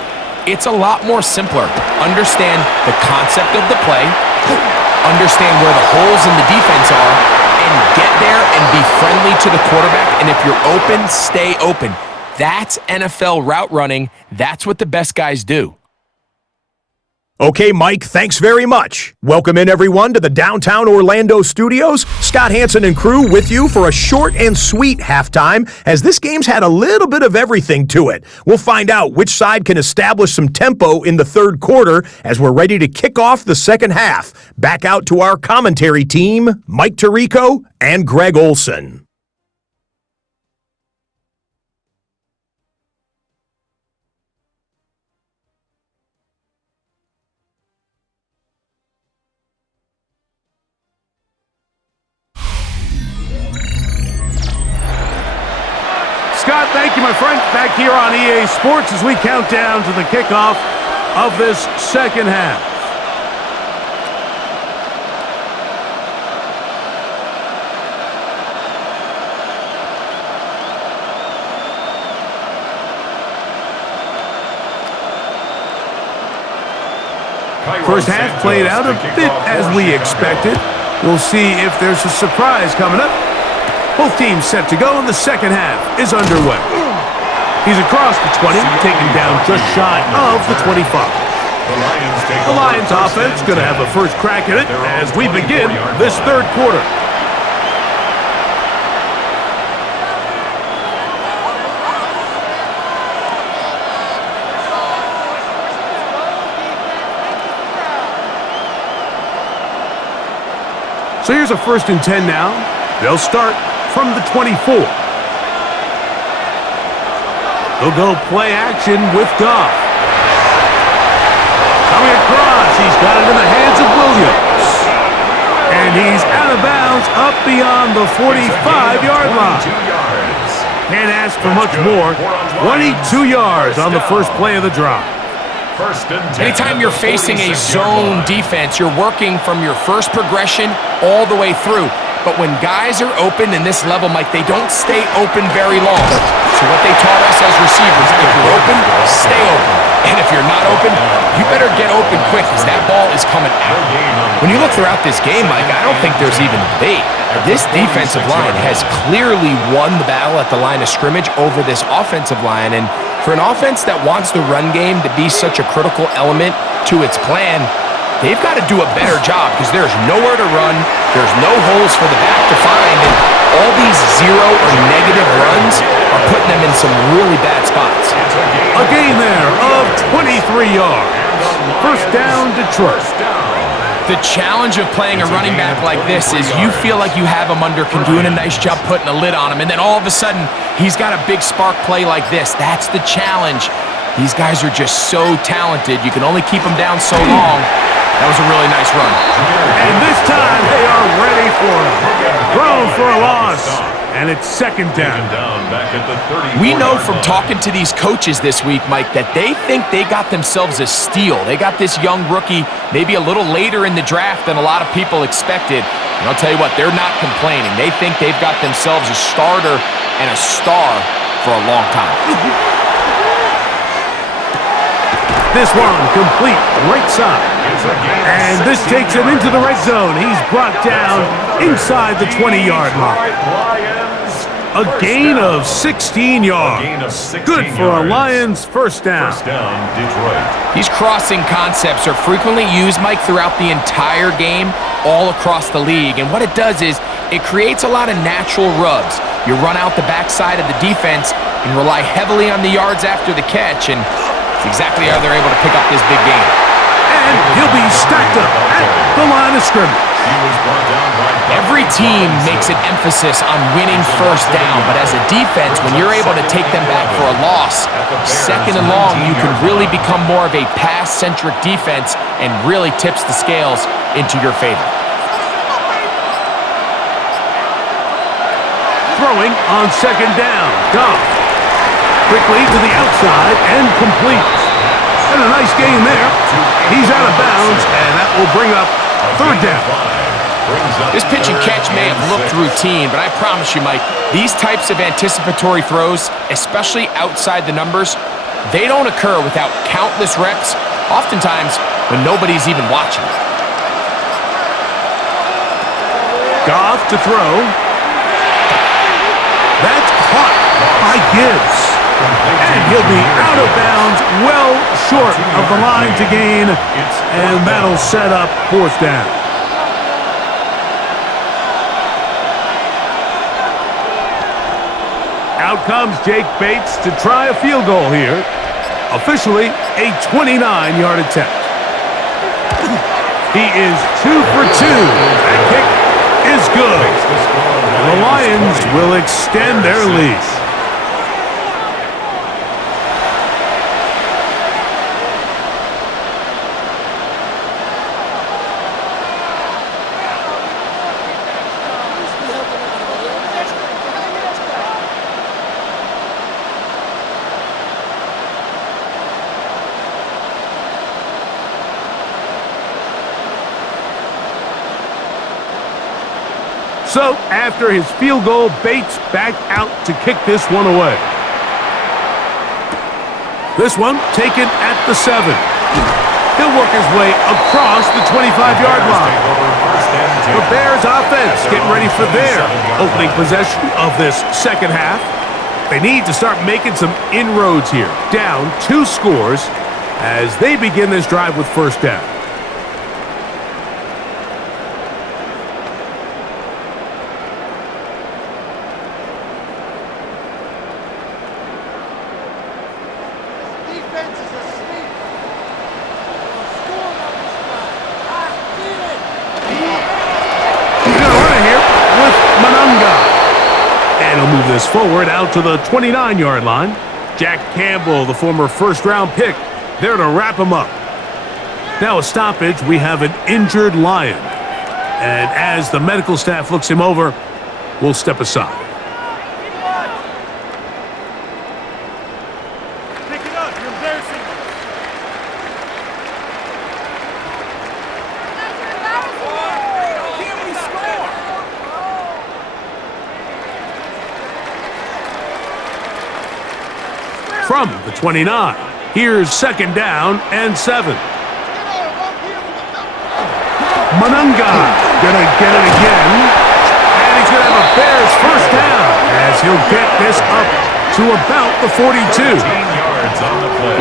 it's a lot more simpler. Understand the concept of the play, understand where the holes in the defense are, and get there and be friendly to the quarterback, and if you're open, stay open. That's NFL route running. That's what the best guys do. Okay, Mike, thanks very much. Welcome in, everyone, to the downtown Orlando studios. Scott Hansen and crew with you for a short and sweet halftime, as this game's had a little bit of everything to it. We'll find out which side can establish some tempo in the third quarter as we're ready to kick off the second half. Back out to our commentary team, Mike Tirico and Greg Olson. Scott, thank you, my friend. Back here on EA Sports as we count down to the kickoff of this second half. First half played out a bit as we expected. We'll see if there's a surprise coming up. Both teams set to go, and the second half is underway. He's across the 20, taken down just shy of the 25. The Lions offense going to have a first crack at it as we begin this third quarter. So here's a 1st and 10 now. They'll start from the 24. They'll go play action with Goff. Coming across, he's got it in the hands of Williams. And he's out of bounds up beyond the 45-yard line. Can't ask for much more. 22 yards on the first play of the drive. Anytime you're facing a zone defense, you're working from your first progression all the way through. But when guys are open in this level, Mike, they don't stay open very long. So what they taught us as receivers, if you're open, stay open. And if you're not open, you better get open quick because that ball is coming out. When you look throughout this game, Mike, I don't think there's even debate. This defensive line has clearly won the battle at the line of scrimmage over this offensive line. And for an offense that wants the run game to be such a critical element to its plan, they've got to do a better job because there's nowhere to run, there's no holes for the back to find, and all these zero or negative runs are putting them in some really bad spots. A gain there of 23 yards. First down, Detroit. The challenge of playing a running back like this is you feel like you have him under, doing a nice job putting a lid on him, and then all of a sudden, he's got a big spark play like this. That's the challenge. These guys are just so talented. You can only keep them down so long. That was a really nice run. And this time, they are ready for him. Thrown for a loss. And it's second down. We know from talking to these coaches this week, Mike, that they think they got themselves a steal. They got this young rookie maybe a little later in the draft than a lot of people expected. And I'll tell you what, they're not complaining. They think they've got themselves a starter and a star for a long time. This one complete right side. And this takes him into the red zone. He's brought down inside the 20-yard line. A gain of 16 yards. Good for a Lions first down. Detroit. These crossing concepts are frequently used, Mike, throughout the entire game, all across the league. And what it does is it creates a lot of natural rubs. You run out the backside of the defense and rely heavily on the yards after the catch, and it's exactly how they're able to pick up this big game. And he'll be stacked up at the line of scrimmage. Every team makes an emphasis on winning first down, but as a defense, when you're able to take them back for a loss, second and long, you can really become more of a pass-centric defense and really tips the scales into your favor. Throwing on second down. Goff quickly to the outside and complete. And a nice gain there. He's out of bounds, and that will bring up third down. This pitch and catch may have looked routine, but I promise you, Mike, these types of anticipatory throws, especially outside the numbers, they don't occur without countless reps, oftentimes when nobody's even watching. Goff to throw. That's caught by Gibbs. And he'll be out of bounds, well short of the line to gain, and that'll set up fourth down. Out comes Jake Bates to try a field goal here. Officially a 29-yard attempt. He is 2 for 2. That kick is good. The Lions will extend their lead. So, after his field goal, Bates back out to kick this one away. This one taken at the 7. He'll work his way across the 25-yard line. The Bears offense getting ready for their opening possession of this second half. They need to start making some inroads here. Down 2 scores as they begin this drive with first down. This forward out to the 29-yard line. Jack Campbell, the former first-round pick, there to wrap him up. Now a stoppage, we have an injured Lion. And as the medical staff looks him over, we'll step aside. Pick it up, you're embarrassing. From the 29, here's second down and 7. Manunga gonna get it again, and he's gonna have a Bears first down as he'll get this up to about the 42.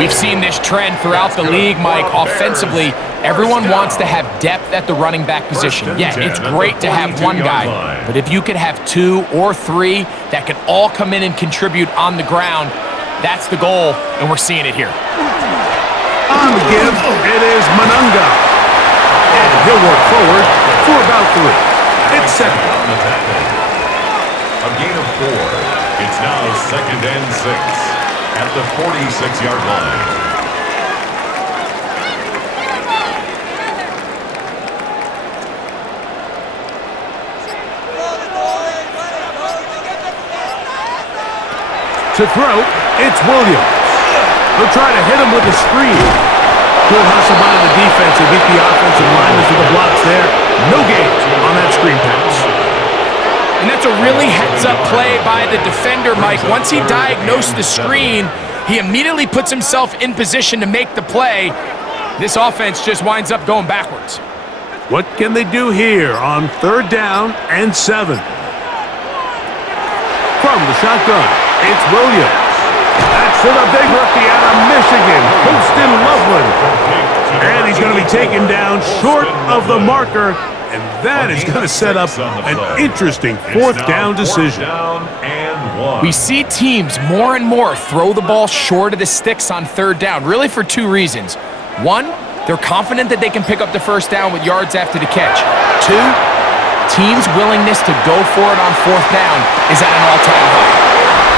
We've seen this trend throughout the league, Mike. Offensively, everyone wants to have depth at the running back position. Yeah, it's great to have one guy, but if you could have 2 or 3 that could all come in and contribute on the ground, that's the goal, and we're seeing it here. On the give, it is Manunga. And he'll work forward for about 3. It's second. A gain of 4. It's now second and 6 at the 46-yard line. To throw, it's Williams. They'll try to hit him with a screen. Good hustle by the defense and beat the offensive linemen to the blocks there. No gain on that screen pass. And that's a really heads-up play by the defender, Mike. Once he diagnosed the screen, he immediately puts himself in position to make the play. This offense just winds up going backwards. What can they do here on third down and 7? From the shotgun, it's Williams. That's to the big rookie out of Michigan, Poston Loveland. And he's going to be taken down short of the marker And that is going to set up an interesting fourth down decision. We see teams more and more throw the ball short of the sticks on third down, really for two reasons. One, they're confident that they can pick up the first down with yards after the catch. Two, teams' willingness to go for it on fourth down is at an all-time high.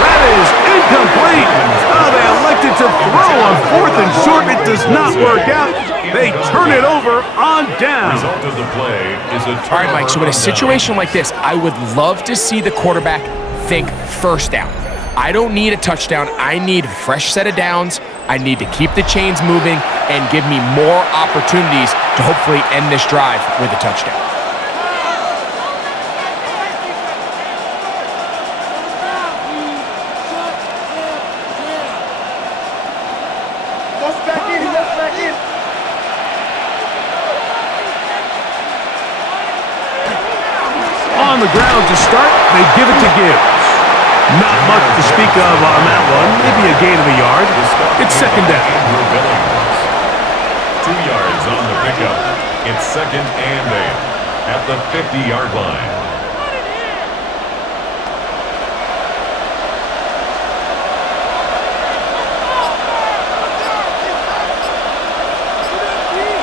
That is incomplete. Oh, they elected to throw on fourth and short. It does not work out. They turn it over on down. Result of the play is a All right, Mike, so in a situation like this, I would love to see the quarterback think first down. I don't need a touchdown. I need a fresh set of downs. I need to keep the chains moving and give me more opportunities to hopefully end this drive with a touchdown. On the ground to start, they give it to Gibbs. Not much to speak of on that one. Maybe a gain of a yard. It's second down. 2 yards on the pickup. It's second and 8 at the 50-yard line.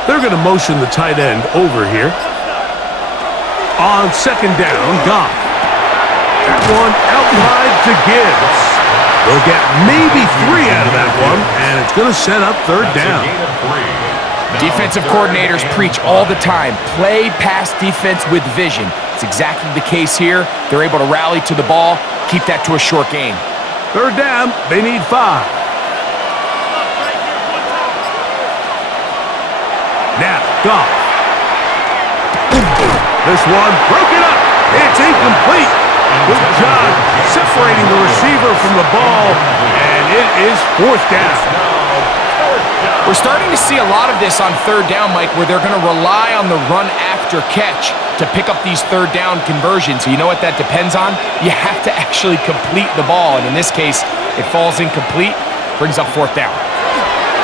They're going to motion the tight end over here. On second down, Goff. That one out wide to Gibbs. They'll get maybe 3 out of that one, and it's going to set up third down. Defensive coordinators preach all the time, play pass defense with vision. It's exactly the case here. They're able to rally to the ball, keep that to a short gain. Third down, they need 5. Now, Goff. This one broken up. It's incomplete. Good job separating the receiver from the ball, and it is fourth down. We're starting to see a lot of this on third down, Mike, where they're going to rely on the run after catch to pick up these third down conversions. So you know what that depends on? You have to actually complete the ball, and in this case, it falls incomplete, brings up fourth down.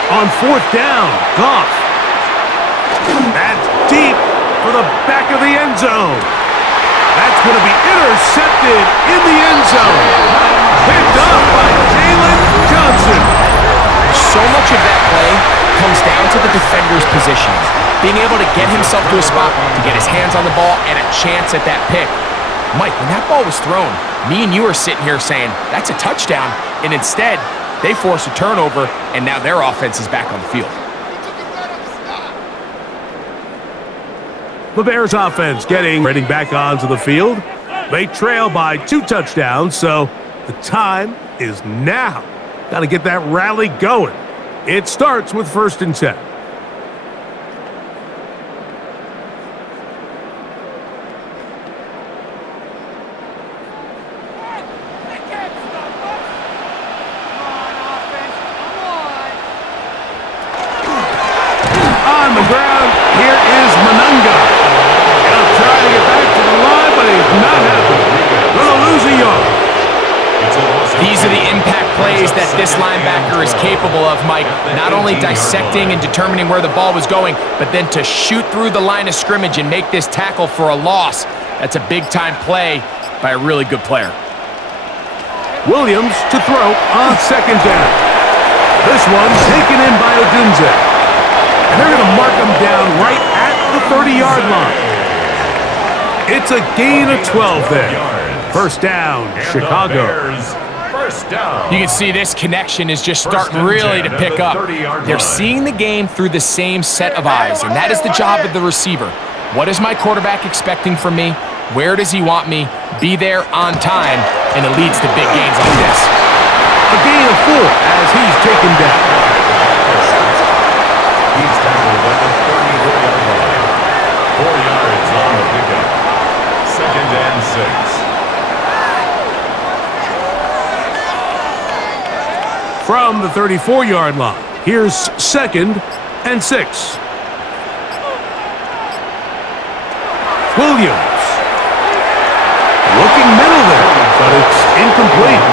On fourth down, Goff. That's deep for the back of the end zone. That's going to be intercepted in the end zone. Picked up by Jalen Johnson. So much of that play comes down to the defender's position. Being able to get himself to a spot to get his hands on the ball and a chance at that pick. Mike, when that ball was thrown, me and you are sitting here saying, that's a touchdown. And instead, they force a turnover, and now their offense is back on the field. The Bears offense heading back onto the field. They trail by 2 touchdowns, so the time is now. Got to get that rally going. It starts with 1st and 10. On the ground, here is Manunga. He'll try to get back to the line, but he's not happening. Gonna lose a yard. These are the impact plays that this linebacker is capable of, Mike. Not only dissecting and determining where the ball was going, but then to shoot through the line of scrimmage and make this tackle for a loss. That's a big-time play by a really good player. Williams to throw on second down. This one taken in by Odunze. And they're going to mark him down right at the 30-yard line. It's a gain of 12 there. First down, Chicago. You can see this connection is just starting really to pick up. They're seeing the game through the same set of eyes, and that is the job of the receiver. What is my quarterback expecting from me? Where does he want me? Be there on time, and it leads to big gains like this. A gain of 4 as he's taken down. He's tackled at the 34-yard line. 4 yards on the pickup. Second and 6. From the 34-yard line, here's 2nd and 6. Williams. Looking middle there, but it's incomplete.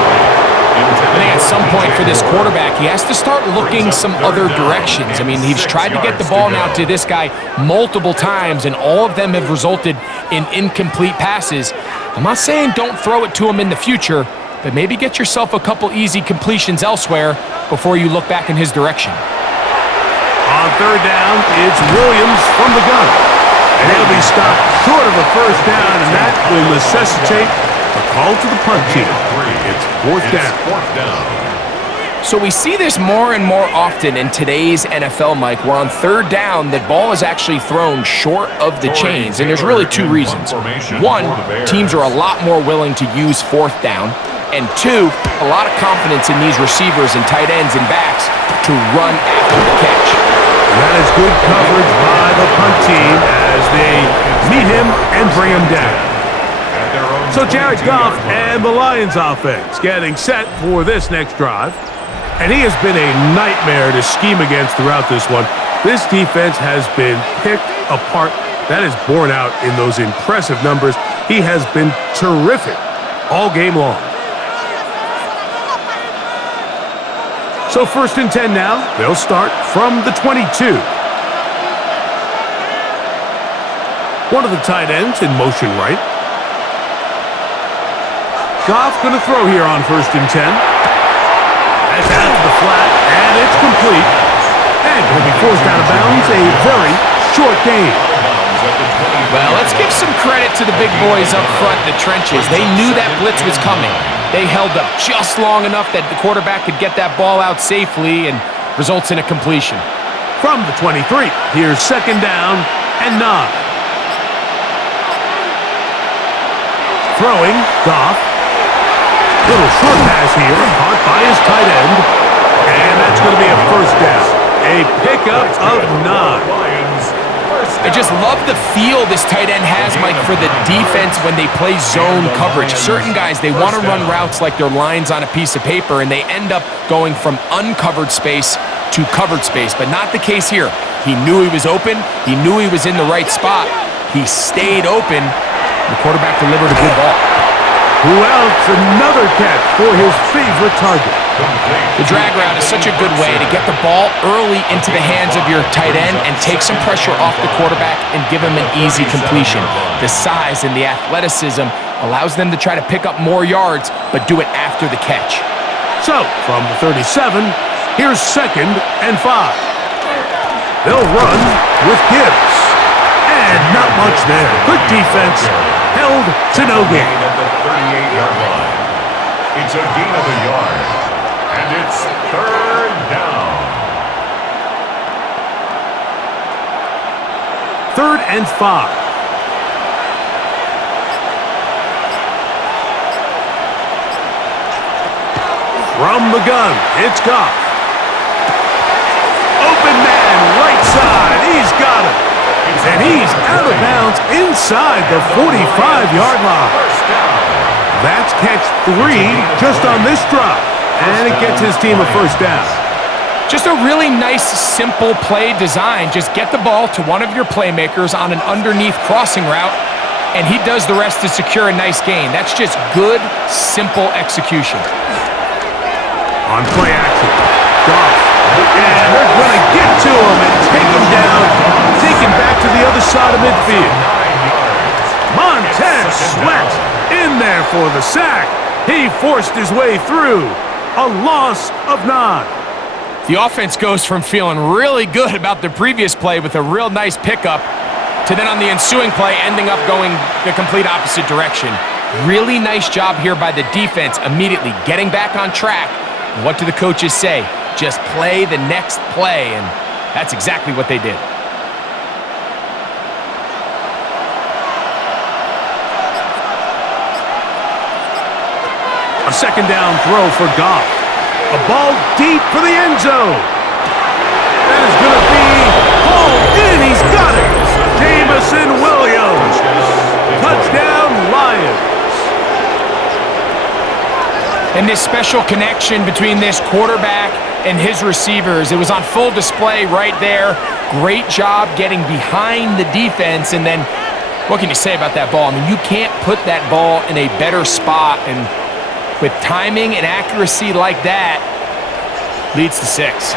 I think at some point for this quarterback. He has to start looking some other directions. I mean, he's tried to get the ball now to this guy multiple times, and all of them have resulted in incomplete passes. I'm not saying don't throw it to him in the future, but maybe get yourself a couple easy completions elsewhere before you look back in his direction. On third down, it's Williams from the gun. And he'll be stopped short of a first down, and that will necessitate a call to the punt team. It's fourth down. So we see this more and more often in today's NFL, Mike, where on third down, the ball is actually thrown short of the chains, and there's really two reasons. One, teams are a lot more willing to use fourth down, and two, a lot of confidence in these receivers and tight ends and backs to run after the catch. And that is good coverage by the punt team as they meet him and bring him down. So Jared Goff and the Lions offense getting set for this next drive. And he has been a nightmare to scheme against throughout this one. This defense has been picked apart. That is borne out in those impressive numbers. He has been terrific all game long. So 1st and 10 now. They'll start from the 22. One of the tight ends in motion right. Goff going to throw here on 1st and 10. That's out to the flat, and it's complete. And will be forced out of bounds, a very short game. Well, let's give some credit to the big boys up front in the trenches. They knew that blitz was coming. They held up just long enough that the quarterback could get that ball out safely and results in a completion. From the 23, here's 2nd down and 9. Throwing, Goff. Little short pass here, caught by his tight end. And that's going to be a first down. A pickup of 9. I just love the feel this tight end has, Mike, for the defense when they play zone coverage. Certain guys, they want to run routes like they're lines on a piece of paper, and they end up going from uncovered space to covered space, but not the case here. He knew he was open. He knew he was in the right spot. He stayed open. The quarterback delivered a good ball. Who else? Another catch for his favorite target. The drag route is such a good way to get the ball early into the hands of your tight end and take some pressure off the quarterback and give him an easy completion. The size and the athleticism allows them to try to pick up more yards, but do it after the catch. So, from the 37, here's 2nd and 5. They'll run with Gibbs. And not much there. Good defense. Held to no gain. At the 38-yard line. It's a gain of a yard. And it's 3rd down. 3rd and 5. From the gun, it's Goff. Open man, right side. He's got it. And he's out of bounds inside the 45-yard line. That's catch 3 just on this drop. And it gets his team a first down. Just a really nice, simple play design. Just get the ball to one of your playmakers on an underneath crossing route, and he does the rest to secure a nice gain. That's just good, simple execution. On play action, Goff. And they're going to get to him and take him down. Take him back to the other side of midfield. Montez Sweat in there for the sack. He forced his way through. A loss of 9. The offense goes from feeling really good about the previous play with a real nice pickup to then on the ensuing play ending up going the complete opposite direction. Really nice job here by the defense immediately getting back on track. What do the coaches say? Just play the next play, and that's exactly what they did. A 2nd down throw for Goff. A ball deep for the end zone. That is going to be hauled in. He's got it. Jamison Williams. Touchdown, Lions. And this special connection between this quarterback and his receivers, it was on full display right there. Great job getting behind the defense, and then what can you say about that ball? I mean, you can't put that ball in a better spot, and with timing and accuracy like that, Leads to 6.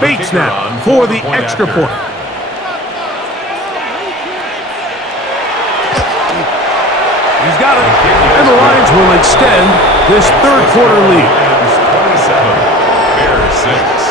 Bates now for the extra point. He's got it, and the Lions will extend this third quarter lead. 27, Bears 6.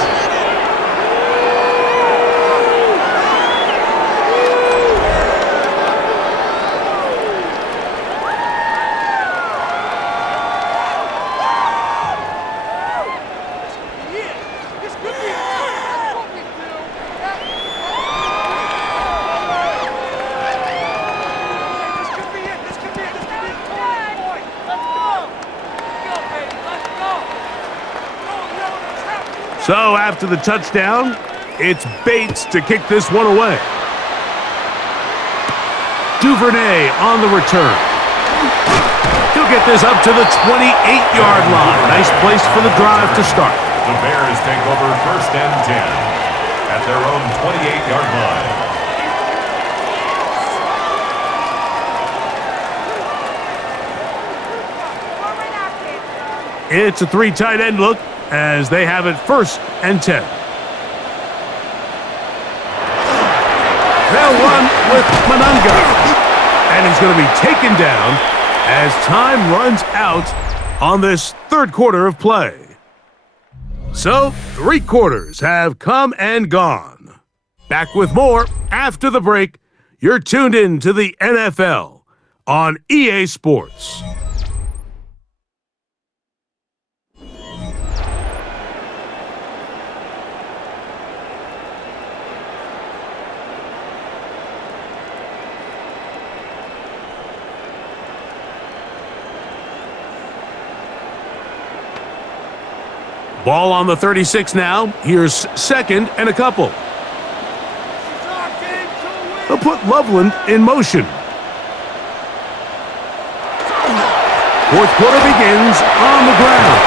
So after the touchdown, it's Bates to kick this one away. Duvernay on the return. He'll get this up to the 28-yard line. Nice place for the drive to start. The Bears take over 1st and 10 at their own 28-yard line. It's a 3 tight end look as they have it 1st and 10. They'll run with Manunga. And he's going to be taken down as time runs out on this third quarter of play. So, 3 quarters have come and gone. Back with more after the break. You're tuned in to the NFL on EA Sports. Ball on the 36 now. Here's 2nd and a couple. They'll put Loveland in motion. 4th quarter begins on the ground.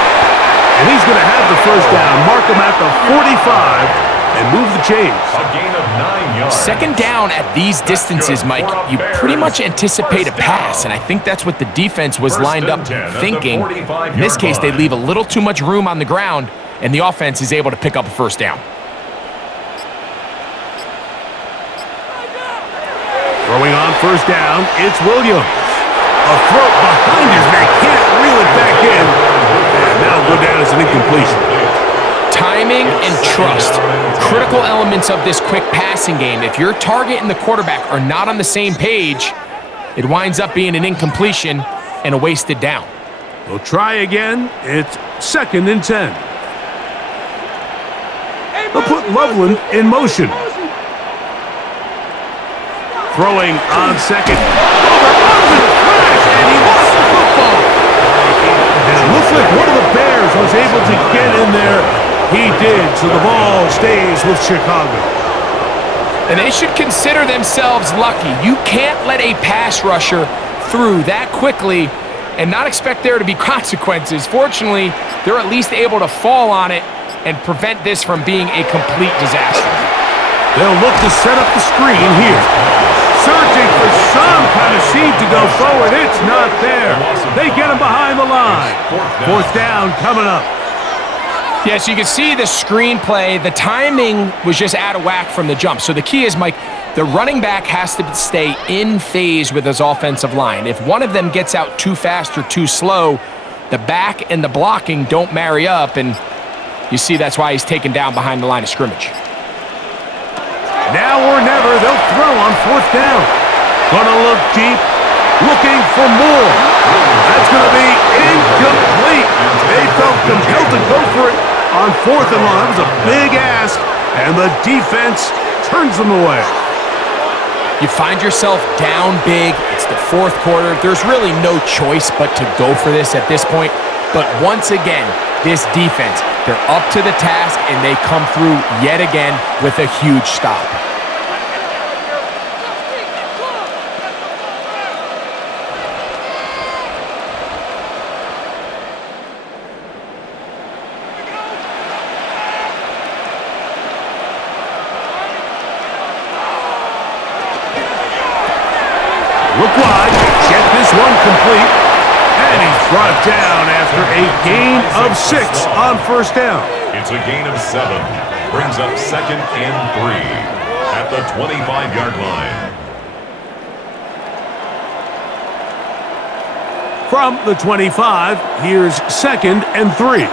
And he's going to have the first down. Mark him at the 45 and move the chains. A gain of 9 yards. 2nd down at these distances, Mike, you pretty much anticipate a pass, and I think that's what the defense was lined up thinking. In this case, they leave a little too much room on the ground, and the offense is able to pick up a first down. Throwing on 1st down, it's Williams. A throw behind his man, can't reel it back in. And that'll go down as an incompletion. Timing and trust, critical elements of this quick passing game. If your target and the quarterback are not on the same page, it winds up being an incompletion and a wasted down. We'll try again. It's 2nd and 10. They'll put Loveland in motion. Throwing on 2nd. Over the flash, and he lost the football. And it looks like one of the Bears was able to get in there. He did, so the ball stays with Chicago. And they should consider themselves lucky. You can't let a pass rusher through that quickly and not expect there to be consequences. Fortunately, they're at least able to fall on it and prevent this from being a complete disaster. They'll look to set up the screen here. Searching for some kind of seed to go forward. It's not there. They get him behind the line. 4th down coming up. Yeah, so you can see the screenplay. The timing was just out of whack from the jump. So the key is, Mike, the running back has to stay in phase with his offensive line. If one of them gets out too fast or too slow, the back and the blocking don't marry up, and you see that's why he's taken down behind the line of scrimmage. Now or never, they'll throw on 4th down. Gonna look deep, looking for more. That's gonna be incomplete. They felt compelled to go for it on 4th and long. That was a big ask, and the defense turns them away. You find yourself down big. It's the 4th quarter. There's really no choice but to go for this at this point. But once again, this defense, they're up to the task, and they come through yet again with a huge stop. complete. And he's brought down after a gain of 6 on first down. It's a gain of 7. Brings up 2nd and 3 at the 25-yard line. From the 25, here's 2nd and 3.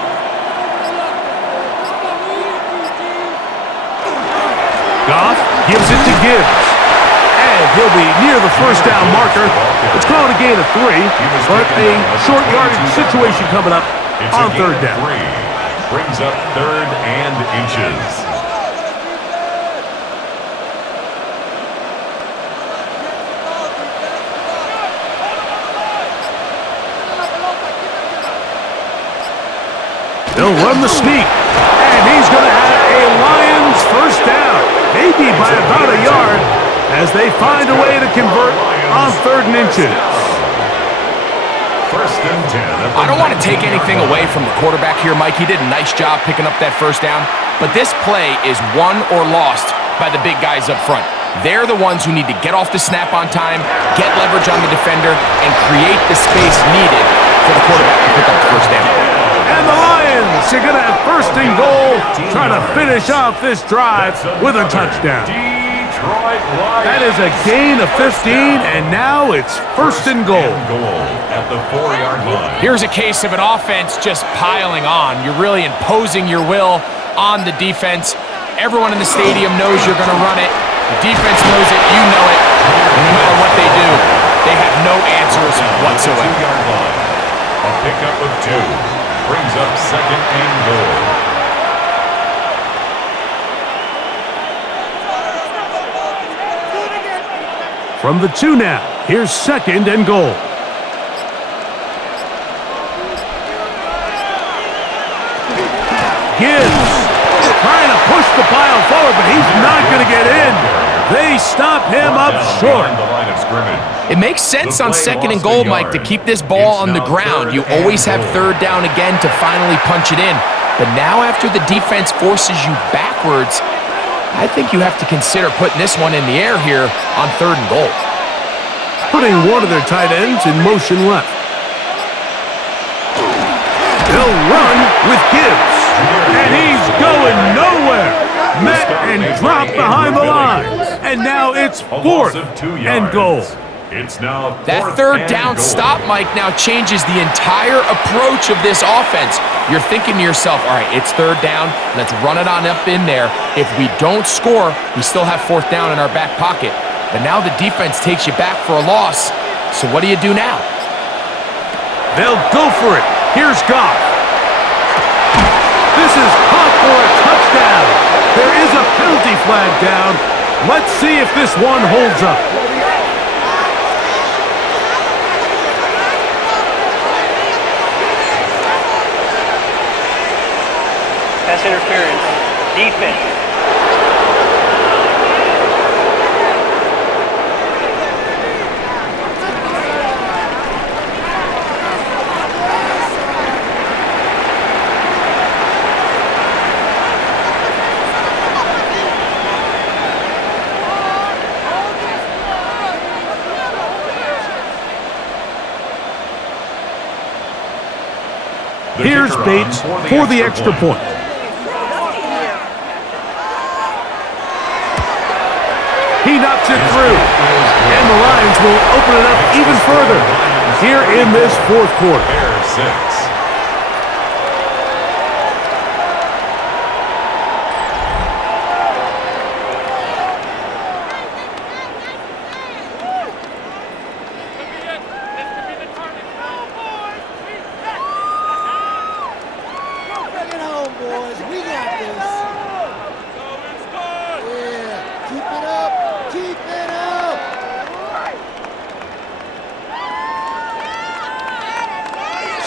Goff gives it to Gibbs. And he'll be near the first down marker. It's called a gain of 3, but a short yardage situation coming up on third down. 3. Brings up 3rd and inches. They'll run the sneak, and he's going to have a Lions first down, maybe by about a yard, as they find a way to convert on 3rd and inches. 1st and 10. I don't want to take anything away from the quarterback here, Mike. He did a nice job picking up that first down, but this play is won or lost by the big guys up front. They're the ones who need to get off the snap on time, get leverage on the defender, and create the space needed for the quarterback to pick up the first down. And the Lions are going to have 1st and goal, trying to finish off this drive with a touchdown. That is a gain of 15, and now it's 1st and goal. At the 4-yard line. Here's a case of an offense just piling on. You're really imposing your will on the defense. Everyone in the stadium knows you're going to run it. The defense knows it. You know it. And no matter what they do, they have no answers whatsoever. 2-yard line. A pickup of 2. Brings up 2nd and goal. From the 2 now, here's 2nd and goal. Gibbs trying to push the pile forward, but he's not going to get in. They stop him up short. The line of scrimmage. It makes sense on 2nd and goal, Mike, to keep this ball on the ground. You always have 3rd down again to finally punch it in. But now after the defense forces you backwards, I think you have to consider putting this one in the air here on 3rd and goal. Putting one of their tight ends in motion left. They'll run with Gibbs. And he's going nowhere. Met and dropped behind the line. And now it's 4th and goal. It's now That 3rd down stop, Mike, now changes the entire approach of this offense. You're thinking to yourself, all right, it's 3rd down. Let's run it on up in there. If we don't score, we still have 4th down in our back pocket. But now the defense takes you back for a loss. So what do you do now? They'll go for it. Here's Goff. This is caught for a touchdown. There is a penalty flag down. Let's see if this one holds up. Pass interference. Defense. Here's Bates for the extra point. He knocks it through, and the Lions will open it up even further here in this 4th quarter. Bears 6.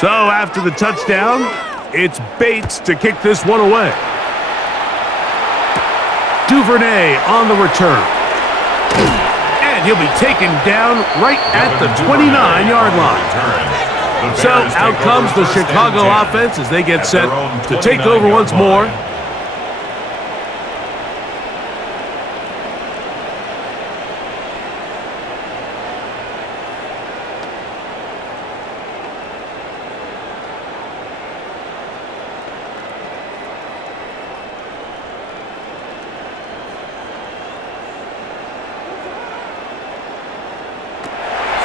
So after the touchdown, it's Bates to kick this one away. Duvernay on the return. And he'll be taken down right at the 29-yard line. So out comes the Chicago offense as they get set to take over once more.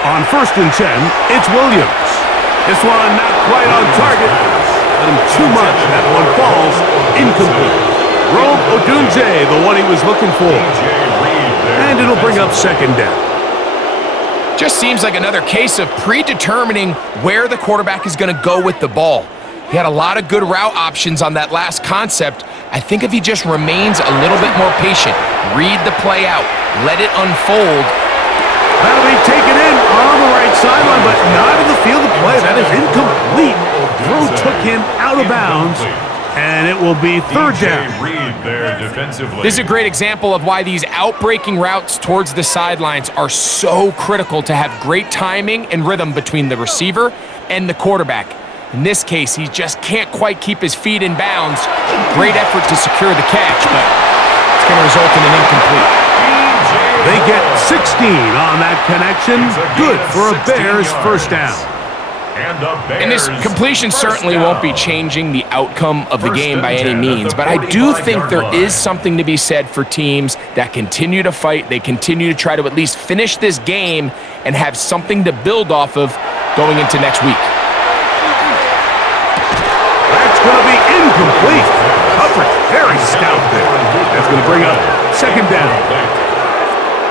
On 1st and 10, it's Williams. This one not quite on target. Let him too much. That one falls incomplete. Rome Odunze, the one he was looking for. And it'll bring up 2nd down. Just seems like another case of predetermining where the quarterback is going to go with the ball. He had a lot of good route options on that last concept. I think if he just remains a little bit more patient, read the play out, let it unfold. That'll be taken in on the right sideline, but not in the field of play. That is incomplete. Throw took him out of bounds, and it will be 3rd down. This is a great example of why these outbreaking routes towards the sidelines are so critical to have great timing and rhythm between the receiver and the quarterback. In this case, he just can't quite keep his feet in bounds. Great effort to secure the catch, but it's going to result in an incomplete. They get 16 on that connection. Good for a Bears 1st down. And this completion certainly won't be changing the outcome of the game by any means, but I do think there is something to be said for teams that continue to fight. They continue to try to at least finish this game and have something to build off of going into next week. That's going to be incomplete. Coverage very stout there. That's going to bring up 2nd down.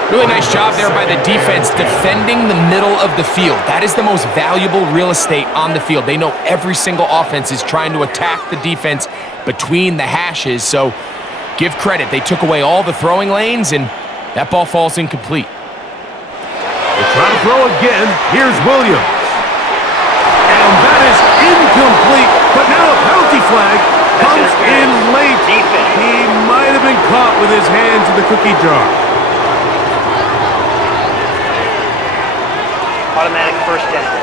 Really nice job there by the defense defending the middle of the field. That is the most valuable real estate on the field. They know every single offense is trying to attack the defense between the hashes, so give credit. They took away all the throwing lanes, and that ball falls incomplete. They try to throw again. Here's Williams. And that is incomplete, but now a penalty flag comes in late. He might have been caught with his hands in the cookie jar. Automatic 1st down.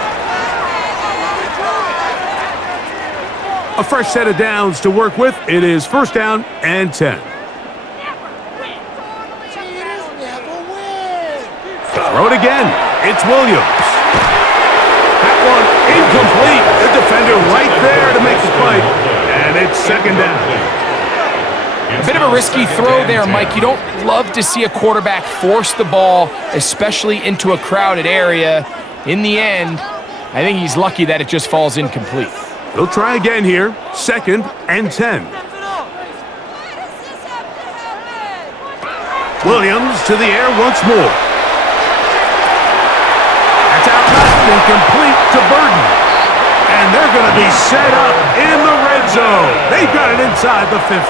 A fresh set of downs to work with. It is 1st down and 10. Throw it again. It's Williams. That one incomplete. The defender right there to make the play. And it's 2nd down. A bit of a risky throw there, Mike. You don't love to see a quarterback force the ball, especially into a crowded area. In the end, I think he's lucky that it just falls incomplete. He'll try again here. 2nd and 10. Williams to the air once more. That's out left and complete to Burton. And they're going to be set up in the red zone. They've got it inside the 15.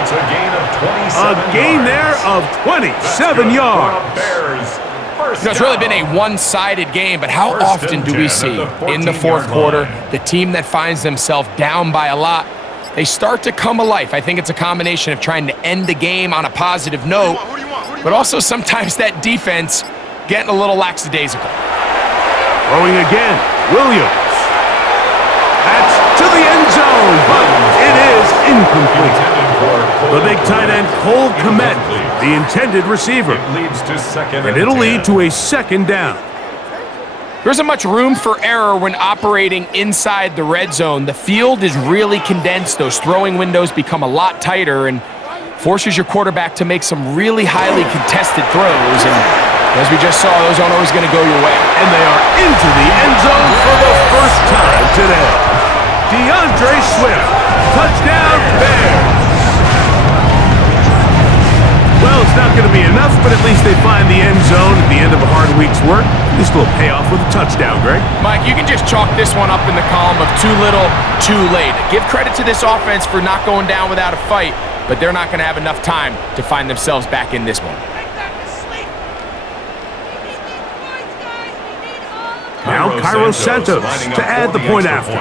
It's a gain of 27 A gain there of 27 yards. You know, it's really been a one-sided game, but how often do we see in the 4th quarter the team that finds themselves down by a lot, they start to come alive? I think it's a combination of trying to end the game on a positive note, but also sometimes that defense getting a little lackadaisical. Throwing again, Williams. That's to the end zone, but it is incomplete. The big tight end, Cole Kmet, the intended receiver. And it'll lead to a 2nd down. There isn't much room for error when operating inside the red zone. The field is really condensed. Those throwing windows become a lot tighter and forces your quarterback to make some really highly contested throws. And as we just saw, those aren't always going to go your way. And they are into the end zone for the 1st time today. DeAndre Swift, touchdown Bears. Well, it's not going to be enough, but at least they find the end zone at the end of a hard week's work. This will pay off with a touchdown, Greg. Mike, you can just chalk this one up in the column of too little, too late. Give credit to this offense for not going down without a fight, but they're not going to have enough time to find themselves back in this one. Now Cairo Santos to add the point after.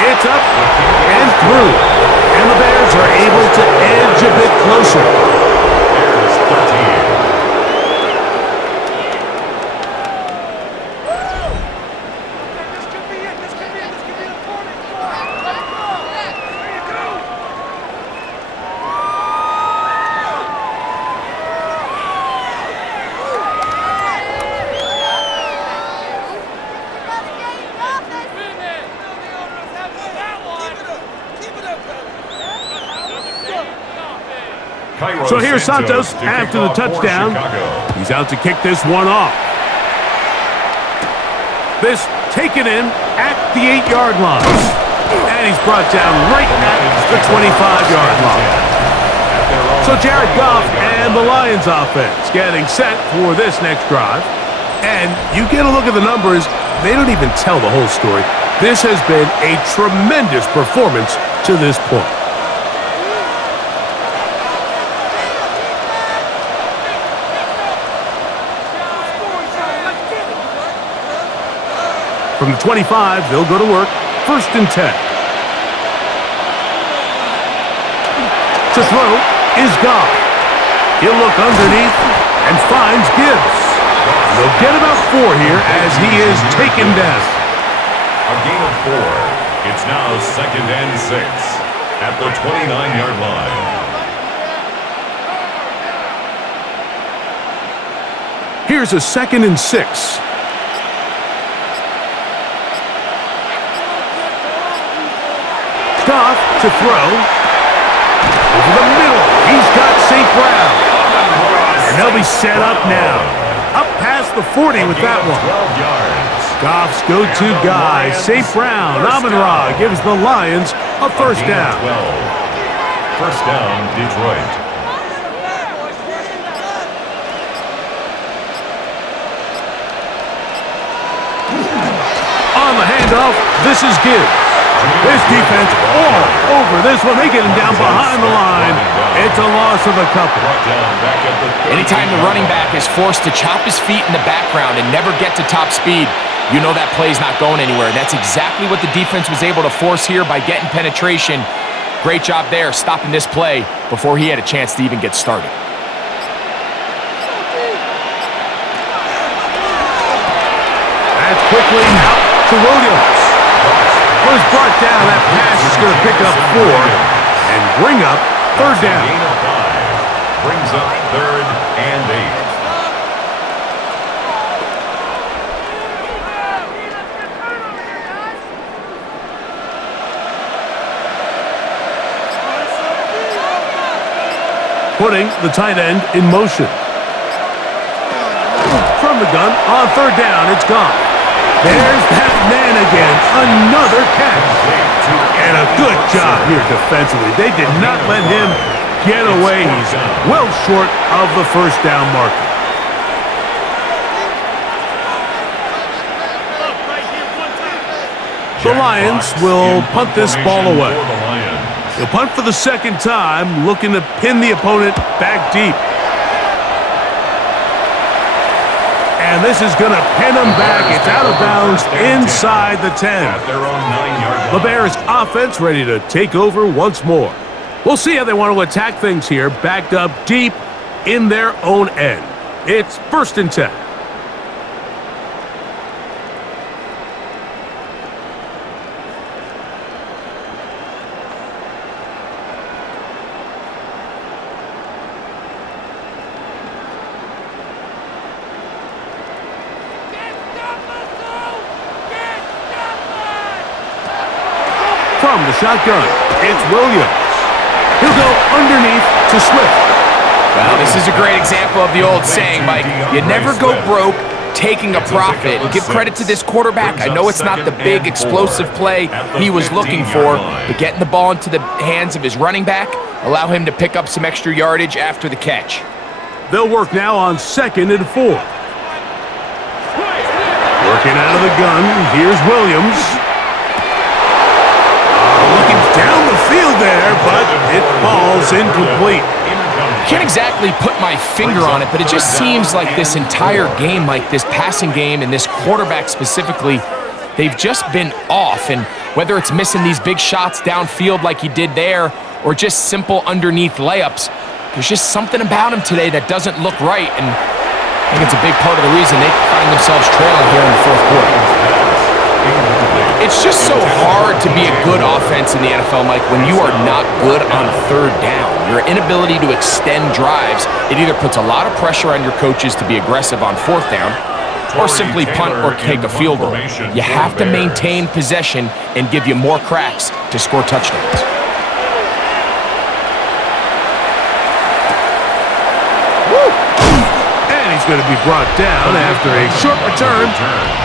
It's up and through. And the Bears are able to edge a bit closer. Bears 13. Cairo So here's Santos to kick after the off for touchdown. Chicago. He's out to kick this one off. This taken in at the 8-yard line. And he's brought down right at the 25-yard line. So Jared Goff and the Lions offense getting set for this next drive. And you get a look at the numbers, they don't even tell the whole story. This has been a tremendous performance to this point. From the 25, they'll go to work. 1st and 10. To throw is Goff. He'll look underneath and finds Gibbs. They'll get about 4 here as he is taken down. A gain of 4. It's now 2nd and 6 at the 29-yard line. Here's a 2nd and 6. Goff to throw. Over the middle. He's got St. Brown. And they'll be set up now. Up past the 40 with that one. 12 yards. Goff's go-to guy, St. Brown. Amon-Ra gives the Lions a first down. 12. First down, Detroit. On the handoff, this is Gibbs. This defense all over this one. They get him down behind the line. It's a loss of a couple. Anytime the running back is forced to chop his feet in the background and never get to top speed, you know that play's not going anywhere. That's exactly what the defense was able to force here by getting penetration. Great job there, stopping this play before he had a chance to even get started. That's quickly out to Williams. Was brought down. That pass is going to pick up 4 and bring up 3rd down. Gain of 5. Brings up 3rd and 8. Putting the tight end in motion. From the gun on 3rd down, it's gone. There's that man again. Another catch. And a good job here defensively. They did not let him get away. He's well short of the first down marker. The Lions will punt this ball away. They'll punt for the 2nd time, looking to pin the opponent back deep. And this is going to pin them back. It's out of bounds inside the 10. At their own 9-yard line. The Bears offense ready to take over once more. We'll see how they want to attack things here, backed up deep in their own end. It's 1st and 10. From the shotgun, it's Williams. He'll go underneath to Swift. Well, this is a great example of the old saying, Mike. You never go broke taking a profit. And give credit to this quarterback. I know it's not the big explosive play he was looking for, but getting the ball into the hands of his running back, allow him to pick up some extra yardage after the catch. They'll work now on 2nd and 4. Working out of the gun, here's Williams. Looking down the field there, but it falls incomplete. Can't exactly put my finger on it, but it just seems like this entire game, like this passing game and this quarterback specifically, they've just been off. And whether it's missing these big shots downfield like he did there or just simple underneath layups, there's just something about him today that doesn't look right. And I think it's a big part of the reason they find themselves trailing here in the 4th quarter. It's just so hard to be a good offense in the NFL, Mike, when you are not good on 3rd down. Your inability to extend drives, it either puts a lot of pressure on your coaches to be aggressive on 4th down or simply punt or take a field goal. You have to maintain possession and give you more cracks to score touchdowns. going to be brought down after a short return,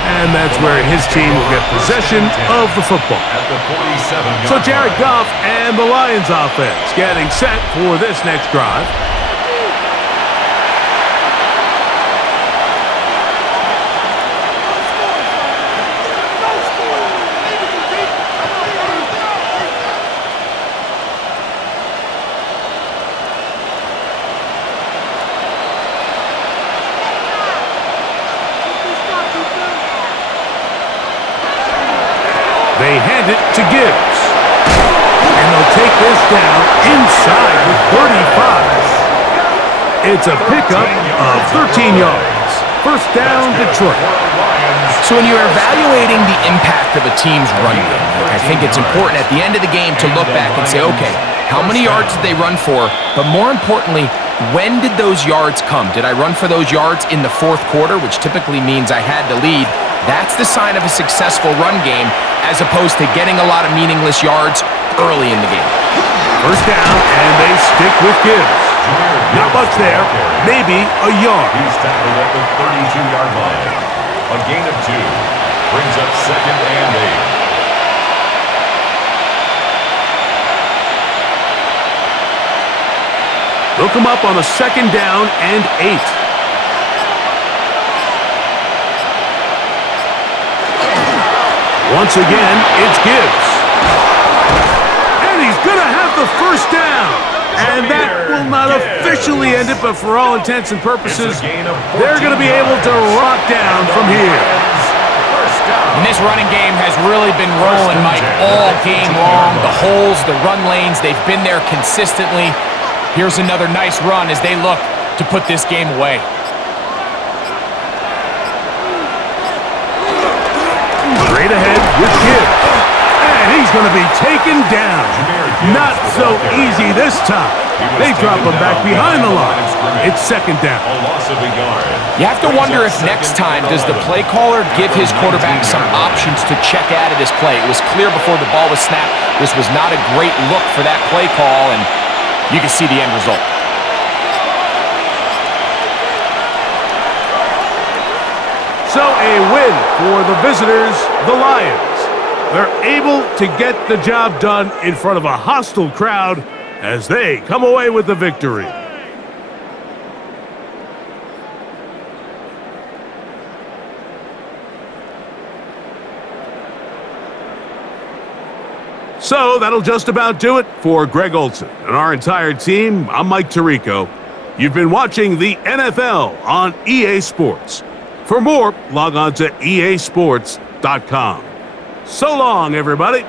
and that's where his team will get possession of the football. At the 47-yard So Jared line. Goff and the Lions offense getting set for this next drive. They hand it to Gibbs. And they'll take this down inside the 35. It's a pickup of 13 yards. First down, Detroit. So when you're evaluating the impact of a team's run game, I think it's important at the end of the game to look back and say, okay, how many yards did they run for? But more importantly, when did those yards come? Did I run for those yards in the fourth quarter, which typically means I had to lead? That's the sign of a successful run game, as opposed to getting a lot of meaningless yards early in the game. First down, and they stick with Gibbs. Not much there, maybe a yard. He's tackled at the 32-yard line. A gain of 2 brings up 2nd and 8. They'll come up on a 2nd down and 8. Once again, it's Gibbs. And he's going to have the first down. And that will not officially end it, but for all intents and purposes, they're going to be able to rock down from here. And this running game has really been rolling, Mike, all game long. The holes, the run lanes, they've been there consistently. Here's another nice run as they look to put this game away. Straight ahead with Gibbs. And he's going to be taken down. Not so easy this time. They drop him back behind the line. It's 2nd down. A loss of a yard. You have to wonder if next time does the play caller give his quarterback some options to check out of this play. It was clear before the ball was snapped. This was not a great look for that play call, and you can see the end result. So a win for the visitors, the Lions. They're able to get the job done in front of a hostile crowd as they come away with the victory. So that'll just about do it for Greg Olson and our entire team. I'm Mike Tirico. You've been watching the NFL on EA Sports. For more, log on to easports.com. So long, everybody.